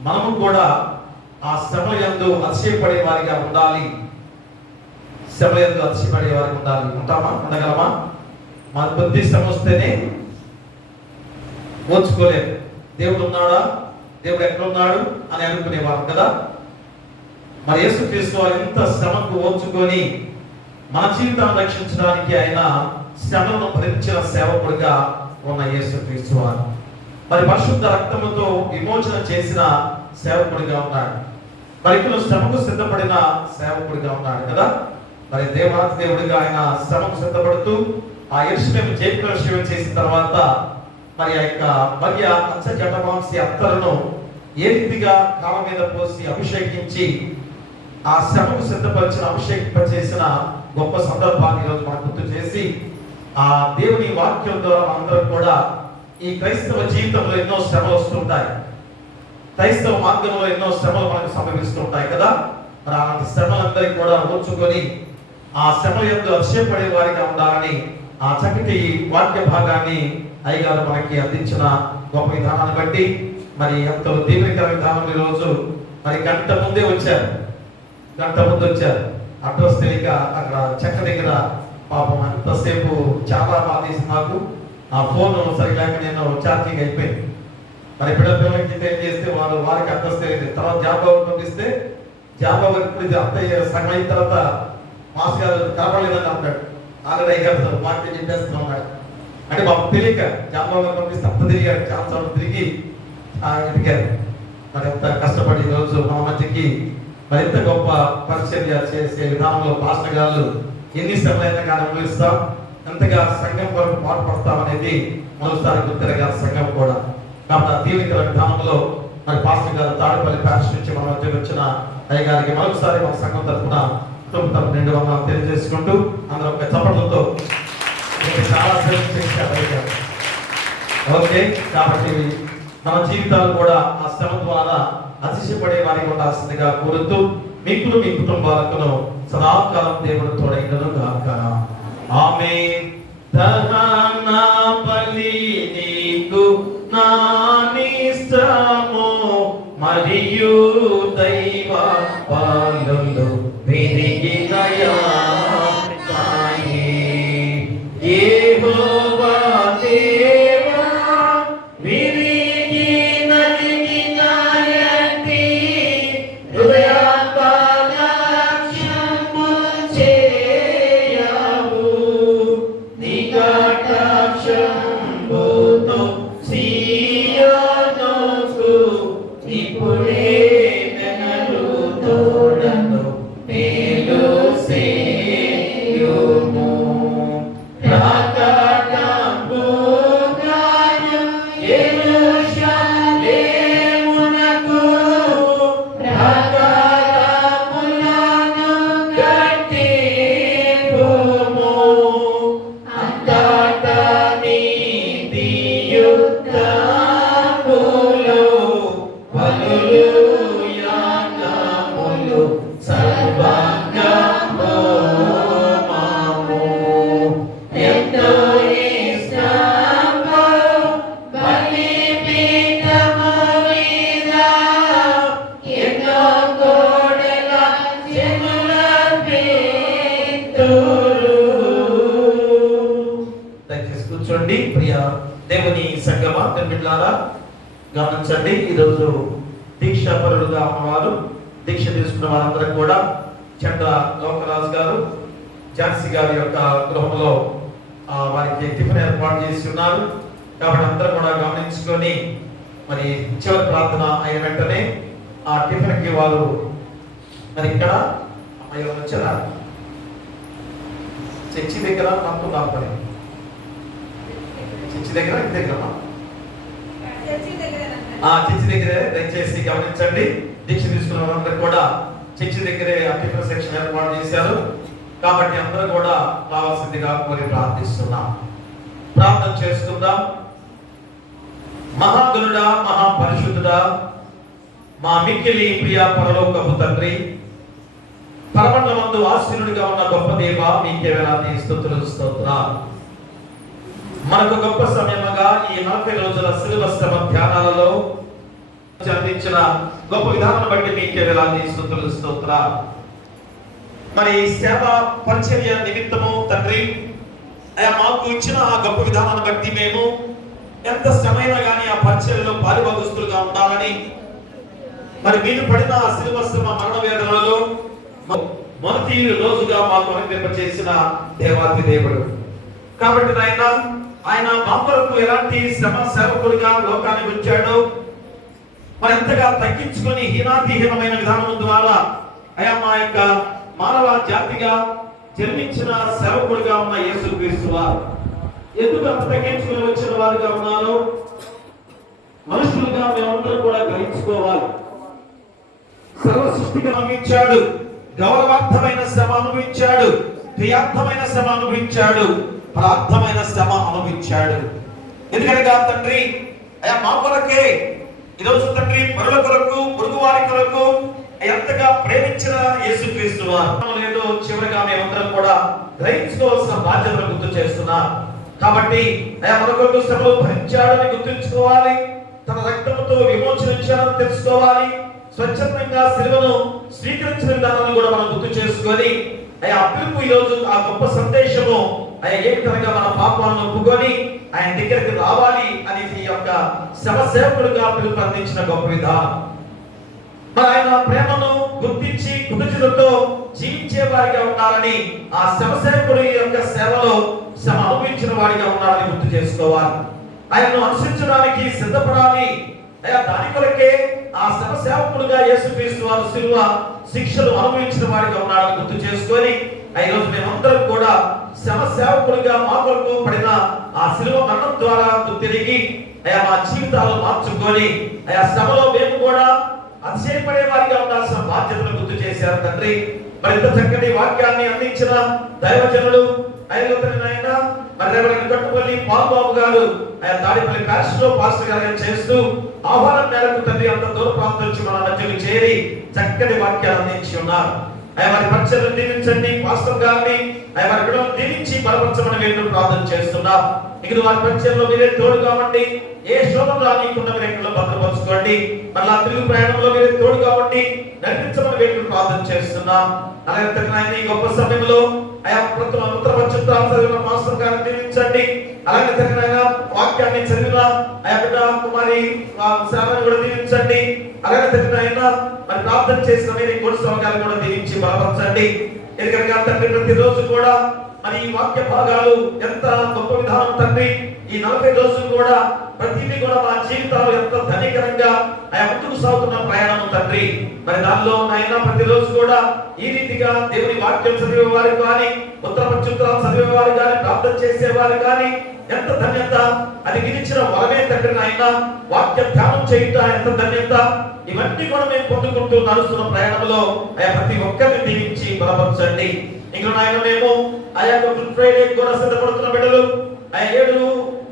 మనము కూడా ఆ శ్రమ యందు అతిశయపడే వారిగా ఉండాలి. శ్రమ యందు అతిశయపడే వారికి ఉండాలి. ఉంటామా? ఉండగలమా? మన బుద్ధి శ్రమ వస్తేనే ఓర్చుకోలేము. దేవుడు ఉన్నాడా, దేవుడు ఎక్కడున్నాడు అని అనుకునేవారు కదా. మరి యేసుక్రీస్తు వారు ఇంత శ్రమకు ఓర్చుకొని మన జీవితాన్ని రక్షించడానికి ఆయన శ్రమను భరించిన సేవకుడిగా ఉన్న యేసుక్రీస్తు వారు మరి పరిశుద్ధ రక్తముతో విమోచన చేసిన సేవకుడిగా ఉన్నాడు. మరి ఇక్కడ శ్రమకు సిద్ధపడిన సేవకుడిగా ఉన్నాడు కదా. మరి దేవాది దేవుడిగా ఆయన శ్రమకు సిద్ధపడుతూ ఆ యెరూషలేము జయప్రదర్శనం చేసిన తర్వాత మరి ఆ యొక్క మరియ అచ్చ జటమాంసి అత్తరును ఏ రీతిగా కాళ్ళ మీద పోసి అభిషేకించి ఆ శ్రమకు సిద్ధపరిచిన అభిషేకింపచేసిన గొప్ప సందర్భాన్ని ఈరోజు మనం గుర్తు చేసి ఆ దేవుని వాక్యం ద్వారా మనందరం కూడా ఈ క్రైస్తవ జీవితంలో ఎన్నో శ్రమలు వస్తుంటాయి. క్రైస్తవ మార్గంలో ఎన్నో శ్రమలు మనకు సంభవిస్తుంటాయి కదా. మరి అలాంటి శ్రమలందరికీ కూడా ఓర్చుకొని ఆ శ్రమ యందు అతిశయపడే వారిగా ఉండాలని ఆ చక్కటి వాక్య భాగాన్ని అయ్యగారు మనకి అందించిన గొప్ప విధానాన్ని బట్టి మరి ఎంతో దీవెనకర విధానం ఈరోజు మరి గంట ముందే వచ్చారు. అడ్రస్ తెలియక అక్కడ చెక్క దగ్గర పాపం అంతసేపు చాలా బాధేసి నాకు ఆ ఫోన్ సరిగ్గా నేను ఛార్జింగ్ అయిపోయింది. మరి పిల్లలకి ఏం చేస్తే వారికి అడ్రస్ తెలియదు. తర్వాత జాబ్ పంపిస్తే జాబ్ ఇప్పుడు అత్తయ్య సగం అయిన తర్వాత మాస్ గారు కనపడలేదని అంటాడు. ఆల్రెడీ అయ్యారు వాక్యం చెప్పేస్తూ ఉన్నాడు. అంటే బాబు తెలియక జాబ్ పంపిస్తే అంత తిరిగాడు, చాలా చోట్ల తిరిగి ఎదిగారు. మరి ఎంత కష్టపడి ఈరోజు మన మధ్యకి మరింత గొప్ప పరిచర్య చేసే విధానంలో పాస్టర్ గారు ఎన్ని శ్రమలైనా కానీ అనుభవిస్తాం, ఎంతగా సంఘం కొరకు పాటుపడతాం అనేది మరోసారి గుర్తిరగా సంఘం కూడా. కాబట్టి ఆ దీవెనకర విధానంలో మరి పాస్టర్ గారు తాడిపల్లి ప్యారిష్ నుంచి మన మధ్యకి వచ్చిన అయ్యగారికి మరొకసారి మన సంఘం తరఫున కుటుంబ తరఫున 2 వందనాలు తెలియజేసుకుంటూ అందరూ ఒక చప్పట్లతో చాలా సేవ చేశారు. ఓకే, కాబట్టి మన జీవితాలు కూడా ఆ శ్రమ ద్వారా అతిశయపడే వారికి ఉండాల్సిందిగా కోరుతూ మీకు మీ కుటుంబాలకు సదాకాలం దేవుడు తోడైనను గాక. ఆమేన్. దహన బలి నీకు నా నిష్టము మరియు దైవ పాలనలో పెరిగినయా యెహోవా దేవా విరిగి నలిగిన యంతి హృదయాపలక్ష్యము చేయవు నికట దేవుని సంగమ బిడ్డలారా గమనించండి. ఈరోజు దీక్షాపరులుగా ఉన్నవారు, దీక్ష తీసుకున్న వారందరూ కూడా చెండ లోకరాజు గారు ఝాన్సీ గారి యొక్క గృహంలో వారికి టిఫిన్ ఏర్పాటు చేసి ఉన్నారు. కాబట్టి అందరూ కూడా గమనించుకొని మరి చివరి ప్రార్థన అయిన వెంటనే ఆ టిఫిన్కి వారు మరి ఇక్కడ వచ్చారా చర్చి దగ్గర పంపుతున్నారు. మరి చర్చి దగ్గర ఇంటి దగ్గర చర్చి దగ్గరే దయచేసి గమనించండి. దీక్ష తీసుకున్న వారందరూ కూడా చర్చి దగ్గరే ఆ టిఫిన్ సెక్షన్ ఏర్పాటు చేశారు. కాబట్టి అందరూ కూడా రావాల్సిందిగా కోరి ప్రార్థిస్తున్నాం. ప్రార్థన చేసుకుందాం. మహాగణుడా, మహాపరిశుద్ధుడా, మా మిక్కిలి ప్రియ పరలోకపు తండ్రి, పరమండలమందు ఆశీనుడిగా ఉన్న గొప్ప దేవ, మీకే వేలాది స్తుతులు స్తోత్రాలు. మనకు గొప్ప సమయముగా ఈ 40 రోజుల శిలువ శ్రమ ధ్యానాలలో అందించిన గొప్ప విధానం బట్టి మీకే వేలాది స్తుతులు స్తోత్రాలు. మరి సేవ పరిచర్య నిమిత్తము తండ్రి మాకు ఇచ్చిన ఆ గొప్ప విధానాన్ని బట్టి మేము ఎంత శ్రమైనా కానీ ఆ పరిచర్యలో పాలుభాగస్తులుగా ఉండాలని, మరి మీరు పడిన ఆ శిలువ శ్రమ మరణ వేదనలలో మొదటి రోజుగా మాకు అనుగ్రహింపచేసిన దేవాది దేవుడు. కాబట్టి ఆయన మా కొరకు ఎలాంటి శ్రమ సేవకుడిగా లోకానికి వచ్చాడో మరి ఎంతగా తగ్గించుకొని హీనాతిహీనమైన విధానం ద్వారా మా యొక్క మానవ జాతిగా జన్మించిన సేవకుడిగా ఉన్న యేసుక్రీస్తు వారు ఎందుకు అంత తగ్గించుకుని వచ్చిన వారుగా ఉన్నారో మనుషులుగా మేమందరం కూడా గ్రహించుకోవాలి. సర్వ సృష్టికి అనుభవించాడు, గౌరవార్థమైన శ్రమ అనుభవించాడు, ప్రియార్థమైన శ్రమ అనుభవించాడు, ప్రార్థమైన శ్రమ అనుభవించాడు. ఎందుకనగా తండ్రి మా కొరకే ఈరోజు తండ్రి పరుల కొరకు, పొరుగు వారి కొరకు ఎంతగా ప్రేమించిన యేసుక్రీస్తు వారు లేదో చివరిగా మేమందరం కూడా గ్రహించుకోవాల్సిన బాధ్యతను గుర్తు చేస్తున్నా. కాబట్టి మన కొరకు శ్రమలు భరించాడని గుర్తుంచుకోవాలి. తన రక్తముతో విమోచనించాడని తెలుసుకోవాలి. స్వచ్ఛందంగా శిలువను స్వీకరించిన విధానాన్ని కూడా మనం గుర్తు చేసుకొని ఆ పిలుపు ఈరోజు ఆ గొప్ప సందేశము ఏ విధంగా మన పాపాలను ఒప్పుకొని ఆయన దగ్గరికి రావాలి అని ఈ యొక్క శవ సేవకుడుగా పిలుపు అందించిన గొప్ప విధానం. మరి ఆయన ప్రేమను గుర్తించి కృతజ్ఞతతో జీవించే వారిగా ఉండాలని, ఆ శవ సేవకుడి యొక్క సేవలో శ్రమ అనుభవించిన వారిగా ఉండాలని గుర్తు చేసుకోవాలి. ఆయనను అనుసరించడానికి సిద్ధపడాలి. దాని కొరకే ఆ శవ సేవకుడుగా యేసుక్రీస్తు వారు శిలువ శిక్షలు అనుభవించిన వారిగా ఉన్నాడని గుర్తు చేసుకొని ఈ రోజు మేమందరం కూడా శవ సేవకుడిగా మా కొరకు పడిన ఆ శిలువ మరణం ద్వారా తిరిగి మా జీవితాలు మార్చుకొని శ్రమలో మేము కూడా అతిశయపడే వారిగా ఉండాల్సిన బాధ్యతను గుర్తు చేశారు తండ్రి. మరింత చక్కటి వాక్యాన్ని అందించిన దైవజనులు కట్టుపల్లి పాల్బాబు గారు తాడిపల్లి ప్యారిష్ లో పాస్టర్ గారు చేస్తూ ఆహ్వానం మేరకు తండ్రి అంత దూర ప్రాంతం నుంచి మన మధ్యకు చేరి చక్కటి వాక్యాలు అందించి ఉన్నారు. వారి పరిచయం దీవించండి. పాస్టర్ గారిని వారి బిడ్డలను దీవించి బలపరచమని మేము ప్రార్థన చేస్తున్నాం. ఇక వారి పరిచయంలో మీరే తోడు కావండి. ఏ శోభం రానికుండా మీరు భద్రపరచుకోండి. మళ్ళా తిరుగు ప్రయాణంలో మీరే తోడు కావండి, నడిపించమని మేము ప్రార్థన చేస్తున్నాం. అలాగే ఈ గొప్ప సమయంలో చదివిన మాస్టర్ గారిని దీవించండి. అలాగే తగిన వాక్యాన్ని చదివిన బిడ్డ కుమారి శ్రావణి కూడా దీవించండి. అలాగే తగిన మరి ప్రార్థన చేసిన మీరు కొడుకు గారిని కూడా దీవించి బలపరచండి. ఎందుకంటే తండ్రి ప్రతిరోజు కూడా మరి ఈ వాక్య భాగాలు ఎంత గొప్ప విధానం తండ్రి. ఈ 40 రోజులు కూడా ప్రతిదీ కూడా మా జీవితాలు ఎంత ధనికరంగా ముందుకు సాగుతున్న ప్రయాణం తండ్రి. మరి దానిలో అయినా ప్రతిరోజు కూడా ఈ రీతిగా దేవుని వాక్యం చదివే వారు కానీ, ఉత్తర ప్రత్యుత్తరాలు చదివే వారు కానీ, ప్రార్థన చేసేవారు కానీ ఎంత ధన్యత. అది విధించిన వరమే తండ్రి. ఆయన వాక్య ధ్యానం చేయుట ఎంత ధన్యత. ఇవన్నీ కూడా మేము పొందుకుంటూ నడుస్తున్న ప్రయాణంలో ప్రతి ఒక్కరిని దీవించి బలపరచండి. ఇంకా నాయన మేము గుడ్ ఫ్రైడే కూడా సిద్ధపడుతున్న బిడ్డలు 7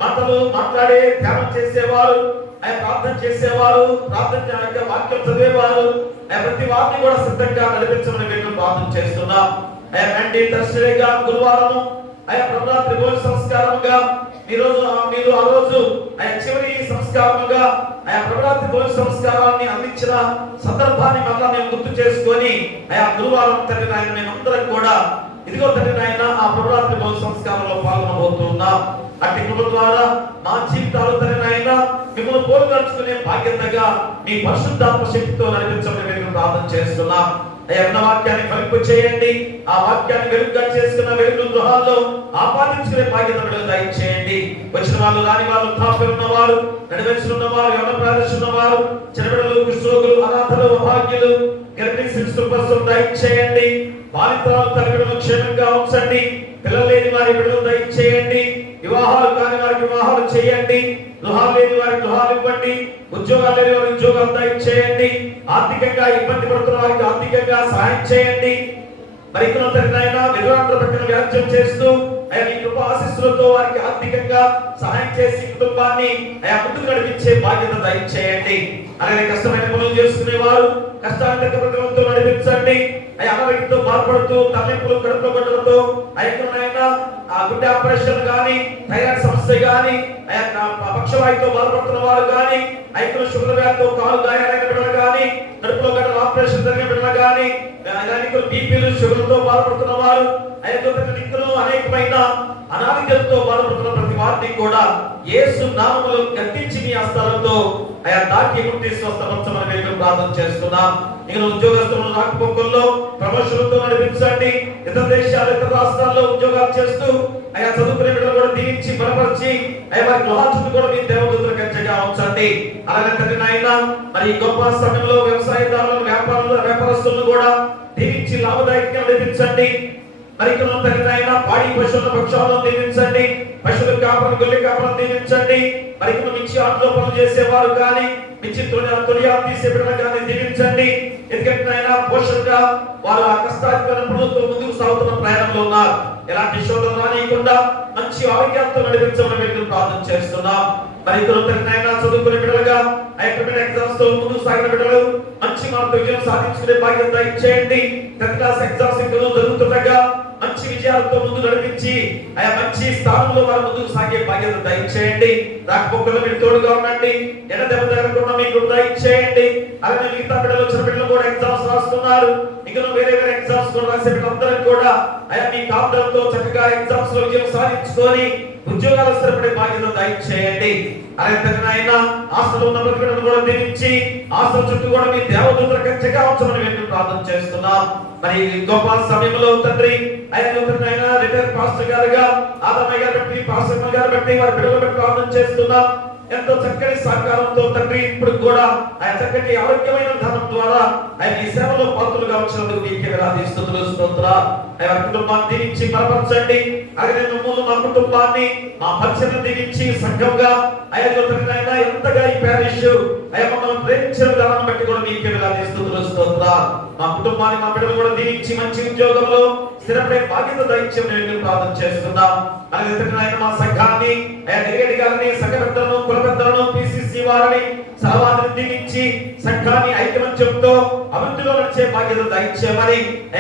మాటలు మాట్లాడే ధ్యానం చేసేవారు, ప్రార్థన చేసేవారు, ప్రార్థన వాక్యం చదివేవారు ప్రతి వారిని కూడా సిద్ధంగా నడిపించమని మేము ప్రార్థన చేస్తున్నాం. థర్స్డేగా గురువారము ప్రభరాత్రి భోజన సంస్కారముగా మీరు ఆ రోజు చివరి సంస్కారముగా ప్రభరాత్రి భోజన సంస్కారాన్ని అందించిన సందర్భాన్ని మళ్ళా మేము గుర్తు చేసుకొని గురువారం తండ్రి ఆయన మేమందరం కూడా ఇదిగో తండ్రి ఆయన ఆ ప్రభరాత్రి భోజన సంస్కారంలో పాల్గొనబోతున్నాం. అట్టి కృప ద్వారా మా జీవితాలు తనైనా మిమ్మల్ని పోలుగాల్చుకునే బాధ్యతగా మీ పరిశుద్ధాత్మ శక్తితో నడిపించమని మేము ప్రార్థన చేస్తున్నాం. అన్న వాక్యాన్ని ఫలింపు చేయండి. ఆ వాక్యాన్ని వెలుగుగా చేసుకున్న వెలుగు గృహాల్లో ఆపాదించుకునే బాధ్యత బిడ్డలు దయచేయండి. వచ్చిన వాళ్ళు, రాని వాళ్ళు, తాపి ఉన్నవారు, నడివెచ్చిన వారు, యవన ప్రదర్శన వారు, చిన్నబిడ్డలు, కుష్ఠరోగులు, అనాథలు, అభాగ్యులు, గర్భిణీ శిశువులు దయచేయండి. బాలింతరాలు తల్లిదండ్రులను క్షేమంగా ఉంచండి. పిల్లలు లేని వారి బిడ్డలు దయచేయండి. వివాహాలు కాని వారికి వివాహాలు చేయండి. గృహాలు లేని వారికి గృహాలు ఇవ్వండి. ఉద్యోగాలు లేని వారికి ఉద్యోగాలు దయచేయండి. ఆర్థికంగా ఇబ్బంది పడుతున్న వారికి ఆర్థికంగా సహాయం చేయండి. మరి విధులందరూ పట్టిన వ్యాఖ్యం చేస్తూ మీ కృప ఆశీస్సులతో వారికి ఆర్థికంగా సహాయం చేసి కుటుంబాన్ని ముందుకు నడిపించే బాధ్యత దయచేయండి. అలాగే కష్టమైన పనులు చేసుకునే వారు కష్టాన్ని ప్రతిభతో నడిపించండి. అనారోగ్యంతో బాధపడుతూ తల్లింపులు, కడుపులో గొడ్డలతో ఆ గుండె ఆపరేషన్ కానీ, థైరాయిడ్ సమస్య కానీ, పక్షవాయుతో బాధపడుతున్న వారు కానీ, షుగర్ వ్యాధితో కాలు గాయాలైన బిడ్డలు కానీ, కడుపులో గడ్డల ఆపరేషన్ జరిగిన బిడ్డలు కానీ, బీపీలు, షుగర్తో బాధపడుతున్న వారు, అనేకమైన అనారోగ్యంతో బాధపడుతున్న ప్రతి వారిని కూడా యేసు నామములో గద్దించి మీ హస్తాలతో దాటి ముట్టి స్వస్థపరచమని మేము ప్రార్థన చేస్తున్నాం. ఇక ఉద్యోగస్తులను రాకపోకల్లో ప్రమోషన్లతో నడిపించండి. ఇతర దేశాలు, ఇతర రాష్ట్రాల్లో ఉద్యోగాలు చేస్తూ చదువుకునే బిడ్డలు కూడా దీవించి బలపరిచి వారి గృహాలను కూడా మీ దేవదూతల కంచెగా ఉంచండి. అలాగే తండ్రి నాయన, మరి గొప్ప సమయంలో వ్యవసాయదారులను, వ్యాపారస్తులను కూడా దీవించి లాభదాయకంగా నడిపించండి. మరి తండ్రి నాయన, పాడి పశువుల పక్షాలను దీవించండి. పశువుల కాపలను, గొర్రెల కాపలను దీవించండి. మరి మించి ఆటలో పనులు చేసేవారు కానీ, మించి తొలియాలు తీసే బిడ్డలు కానీ దీవించండి. ఎందుకంటే ఆయన పోషణగా వారు ఆ కష్టాధికార పనులతో ముందుకు సాగుతున్న ప్రయాణంలో ఉన్నారు. ఎలాంటి శోధన రానియకుండా మంచి ఆరోగ్యాలతో నడిపించమని మేము ప్రార్థన చేస్తున్నాం. మరి చదువుకునే బిడ్డలుగా ఎగ్జామ్స్ తో ముందుకు సాగిన బిడ్డలు మంచి మార్కులు విజయం సాధించుకునే బాధ్యత ఇచ్చేయండి. 10th క్లాస్ ఎగ్జామ్స్ జరుగుతుండగా మంచి విజయాలతో ముందు నడిపించి మంచి స్థానంలో వారు ముందుకు సాగే బాధ్యత దయచేయండి. రాకపోకల్లో మీరు తోడుగా ఉండండి. ఎడ దెబ్బ తగలకుండా మీకు దయచేయండి. అలాగే మిగతా బిడ్డలు, చిన్న బిడ్డలు కూడా ఎగ్జామ్స్ రాస్తున్నారు. ఇంకా వేరే ఎగ్జామ్స్ కూడా రాసే బిడ్డలందరూ కూడా మీ కాపుదలతో చక్కగా ఎగ్జామ్స్ లో విజయం సాధించుకొని ఉద్యోగాలు స్థిరపడే బాధ్యత దయచేయండి. అలాగే తండ్రి ఆయన ఆశలు ఉన్న బిడ్డలను కూడా దీవించి ఆశల చుట్టూ కూడా మీ దేవదూతల కంచెగా ఉంచమని మేము ప్రార్థన చేస్తున్నాం. మరి గొప్ప సమయంలో తండ్రి ఆయన రిటైర్ పాస్టర్ గారుగా ఆదమయ్య గారు బట్టి, పాస్టర్ గారు బట్టి, వారి బిడ్డలు బట్టి ప్రార్థన చేస్తున్నాం. ఎంతో చక్కని సహకారంతో తండ్రి ఇప్పుడు కూడా చక్కటి ఆరోగ్యమైన ధనం ద్వారా ఈ సేవలో పాత్రలుగా వచ్చినందుకు మీకే వేలాది స్తుతులు, స్తోత్రాలు. కుటుంబాన్ని దీవించి బలపరచండి. అలాగే మా కుటుంబాన్ని, మా పరిచయం దీవించి సంఘంగా ఎంతగా ఈ ప్యారిష్ మమ్మల్ని ప్రేమించిన విధానం బట్టి కూడా మీకే వేలాది స్తుతులు, స్తోత్రాలు. మా కుటుంబాన్ని, మా బిడ్డలు కూడా దీవించి మంచి ఉద్యోగంలో స్థిరపడే బాధ్యత దయచేయమని ప్రార్థన చేస్తున్నాం. అలాగే మా సంఘాన్ని, డిగ్రీ గారిని, సంఘ పెద్దలను, కుల పెద్దలను, పిసిసి వారిని, సహవాదిని దీవించి సంఘాన్ని ఐకమత్యంతో అభివృద్ధిలో నడిచే బాధ్యత దయచేయమని,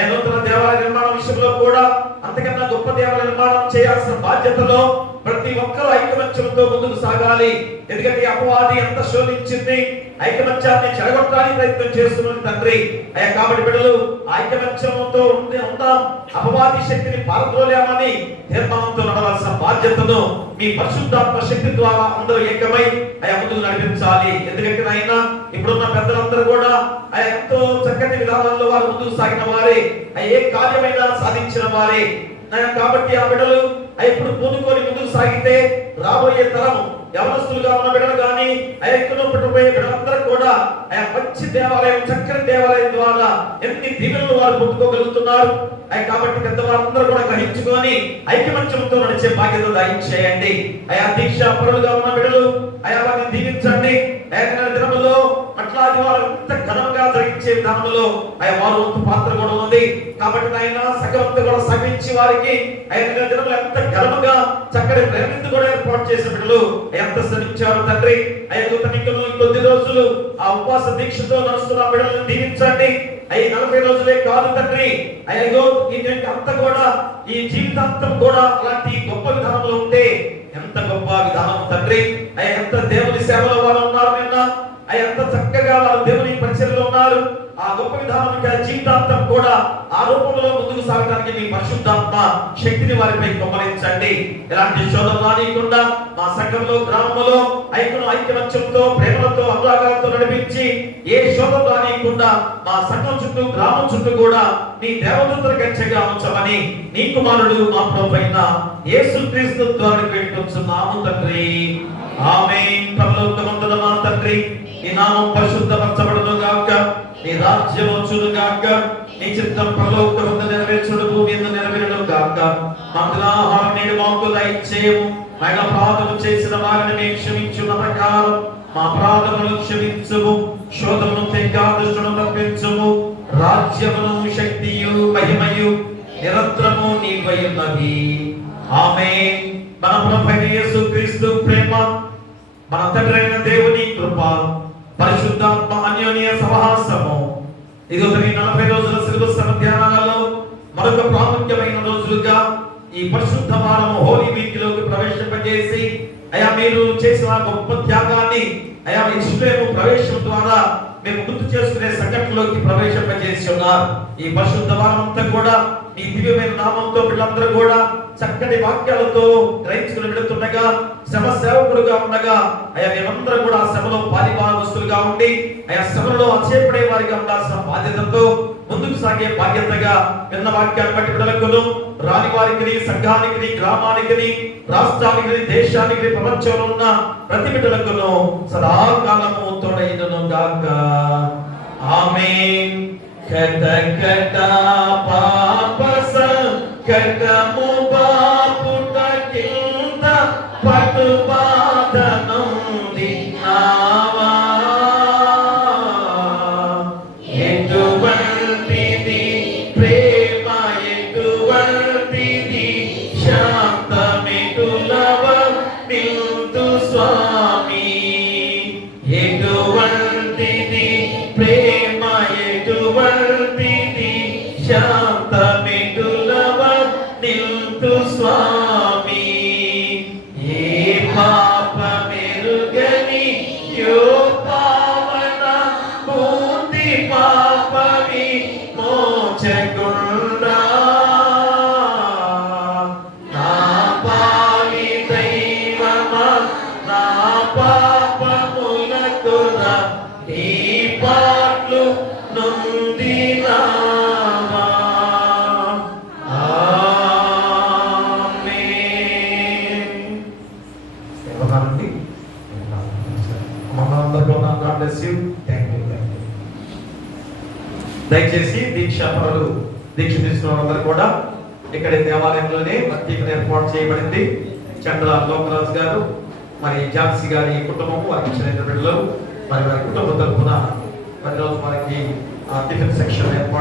నూతన దేవాలయ నిర్మాణం విషయంలో కూడా అంతకన్నా గొప్ప దేవాలయ నిర్మాణం చేయాల్సిన బాధ్యతలో ప్రతి ఒక్కరూ ఐకమత్యంతో ముందుకు సాగాలి. ఎందుకంటే అపవాది ఎంత శోధించింది, ఐకమత్యాన్ని చెడగొట్టడానికి ప్రయత్నం చేస్తున్నది తండ్రి. కాబట్టి బిడ్డలు ఐకమత్యంతో ఉంటాం, అపవాది శక్తిని పారద్రోలేమని తీర్మానంతో నడవాల్సిన బాధ్యతను మీ పరిశుద్ధాత్మ శక్తి ద్వారా అందరూ ఏకమై ముందుకు నడిపించాలి. ఎందుకంటే ఆయన ఇప్పుడున్న పెద్దలందరూ కూడా ఎంతో చక్కటి విధానాల్లో వారు ముందుకు సాగిన వారే, ఏ కార్యమైనా సాధించిన వారే. కాబట్టి ఆ బిడ్డలు ఇప్పుడు పూనుకొని ముందుకు సాగితే రాబోయే తరము యవనస్తులుగా ఉన్న బిడ్డలు కానీ పుట్టిపోయే బిడ్డలందరూ కూడా మంచి దేవాలయం, చక్కని దేవాలయం ద్వారా ఎన్ని దీవెనలు వారు పుట్టుకోగలుగుతున్నారు. కాబట్టి పెద్దవారందరూ కూడా గ్రహించుకొని ఐకమత్యంతో నడిచే బాధ్యత దయచేయండి. దీక్ష పరులుగా ఉన్న బిడ్డలు వారిని దీవించండి. దినములో అట్లాది వారు ఎంత ఘనంగా జరిగించే విధానంలో వారు వంతు పాత్ర కూడా ఉంది. కాబట్టి ఆయన సగవంత కూడా సహించి వారికి దినములు ఎంత ఘనముగా చక్కటి ప్రేమిందు కూడా ఏర్పాటు చేసిన బిడ్డలు ఎంత శ్రమించారు తండ్రి. కొద్ది రోజులు ఆ ఉపవాస దీక్షతో నడుస్తున్న బిడ్డలను దీవించండి. 40 రోజులే కాదు తండ్రి, అంత కూడా ఈ జీవితాంతం కూడా అలాంటి గొప్ప విధానంలో ఉంటే ఎంత గొప్ప విధానం తండ్రి. ఎంత దేవుని సేవలో వారు ఉన్నారు. నిన్న ఎంత చక్కగా వారు దేవుని పరిచర్యలో ఉన్నారు. ఆ గొప్ప విధానంగా జీవితాంతం కూడా ఆ రూపంలో ముందుకు సాగడానికి మీ పరిశుద్ధాత్మ శక్తిని వారిపై కుమ్మరించండి. ఎలాంటి శోధన రానియకుండా మా సంఘంలో, గ్రామంలో ఐక్యమత్యంతో, ప్రేమలతో, అనురాగాలతో నడిపించి ఏ శోధన రానియకుండా మా సంఘం చుట్టూ, గ్రామం చుట్టూ కూడా నీ దేవదూతల కంచెగా ఉంచమని నీ కుమారుడు మా ప్రభువైన యేసుక్రీస్తు ద్వారా వేడుకొంచున్నాము తండ్రి. ఆమేన్. పరలోకమందున మా తండ్రి, నీ నామం పరిశుద్ధపరచబడును గాక, నీ రాజ్యం వచ్చును గాక, నీ చిత్తం పరలోకమందు నెరవేర్చును, భూమి యందు నెరవేరును గాక. మాకు ఆహారం నేడు మాకు దయచేయము. మా అపరాధములు చేసిన వారిని మేము క్షమించున్న ప్రకారం మా అపరాధములను క్షమించుము. శోధమును తెగ దుష్టును తప్పించుము. రాజ్యమును, శక్తియు, మహిమయు నిరంతరము నీవై ఉన్నవి. ఆమేన్. మన ప్రభువైన యేసుక్రీస్తు ప్రేమ, మన తండ్రి అయిన దేవుని కృప, పరిశుద్ధాత్మ అన్యోన్య సహవాసము ఇదిగో ఈ 40 రోజుల శిలువ ధ్యానాలలో మరొక ప్రాముఖ్యమైన రోజులుగా ఈ పరిశుద్ధ వారము హోలీ వీక్ లోకి ప్రవేశింపజేసి అయా మీరు చేసిన గొప్ప త్యాగాన్ని అయా యేసుప్రేమ ప్రవేశం ద్వారా మేము గుర్తు చేసుకునే సంఘటనలోకి ప్రవేశింపజేసి ఉన్నారు. ఈ పరిశుద్ధ వారం అంతా కూడా నీ దివ్యమైన నామంతో వీళ్ళందరూ కూడా చక్కటి వాక్యాలతో గ్రహించుకుని వెళుతుండగా, శ్రమ సేవకుడుగా ఉండగా అయా మేమందరం కూడా ఆ శ్రమలో పాలిభాగస్తులుగా ఉండి ఆయా శ్రమలో అచేపడే వారిగా ఉండాల్సిన బాధ్యతతో ముందుకు సాగే బాధ్యతగా విన్న వాక్యాన్ని బట్టి బిడ్డలకును, రాని వారికి, సంఘానికి, గ్రామానికి, రాష్ట్రానికి, దేశానికి, ప్రపంచంలో ఉన్న ప్రతి బిడ్డలకును సదాకాలము తోడైనను గాక. ఆమేన్. కట కట పాప సంకటము బాపుట కింద పటు బాధను దినావా. ఎటువంటిది ప్రేమ, ఎటువంటిది శాంతమెటులవ నిందు స్వామి. ఎటువంటిది ప్రేమ, ఎటువంటిది శాంతమెటులవ నిందు స్వామి. ఏ పాప మెరుగని యో పావన మూర్తి పాపవి మోచగుండా. నా పావి దైవమా, నా పాపములకురా ఈ పాట్లు నొందినావా. ఆమేన్. ఎవరండి? మనందరిలో నా God bless you. Thank you. దయచేసి దీక్షాపరులు దీక్ష తీసుకున్న వాళ్ళందరూ కూడా ఇక్కడ దేవాలయంలోనే ప్రత్యేక ఏర్పాటు చేయబడింది. చంద్ర లోకరాజు గారు, మరి ఝాన్సీ గారి కుటుంబము, వారికి ఇచ్చిన బిడ్డలు, మరి వారి కుటుంబ తరఫున మరి రోజు వారికి టిఫిన్ సెక్షన్ ఏర్పాటు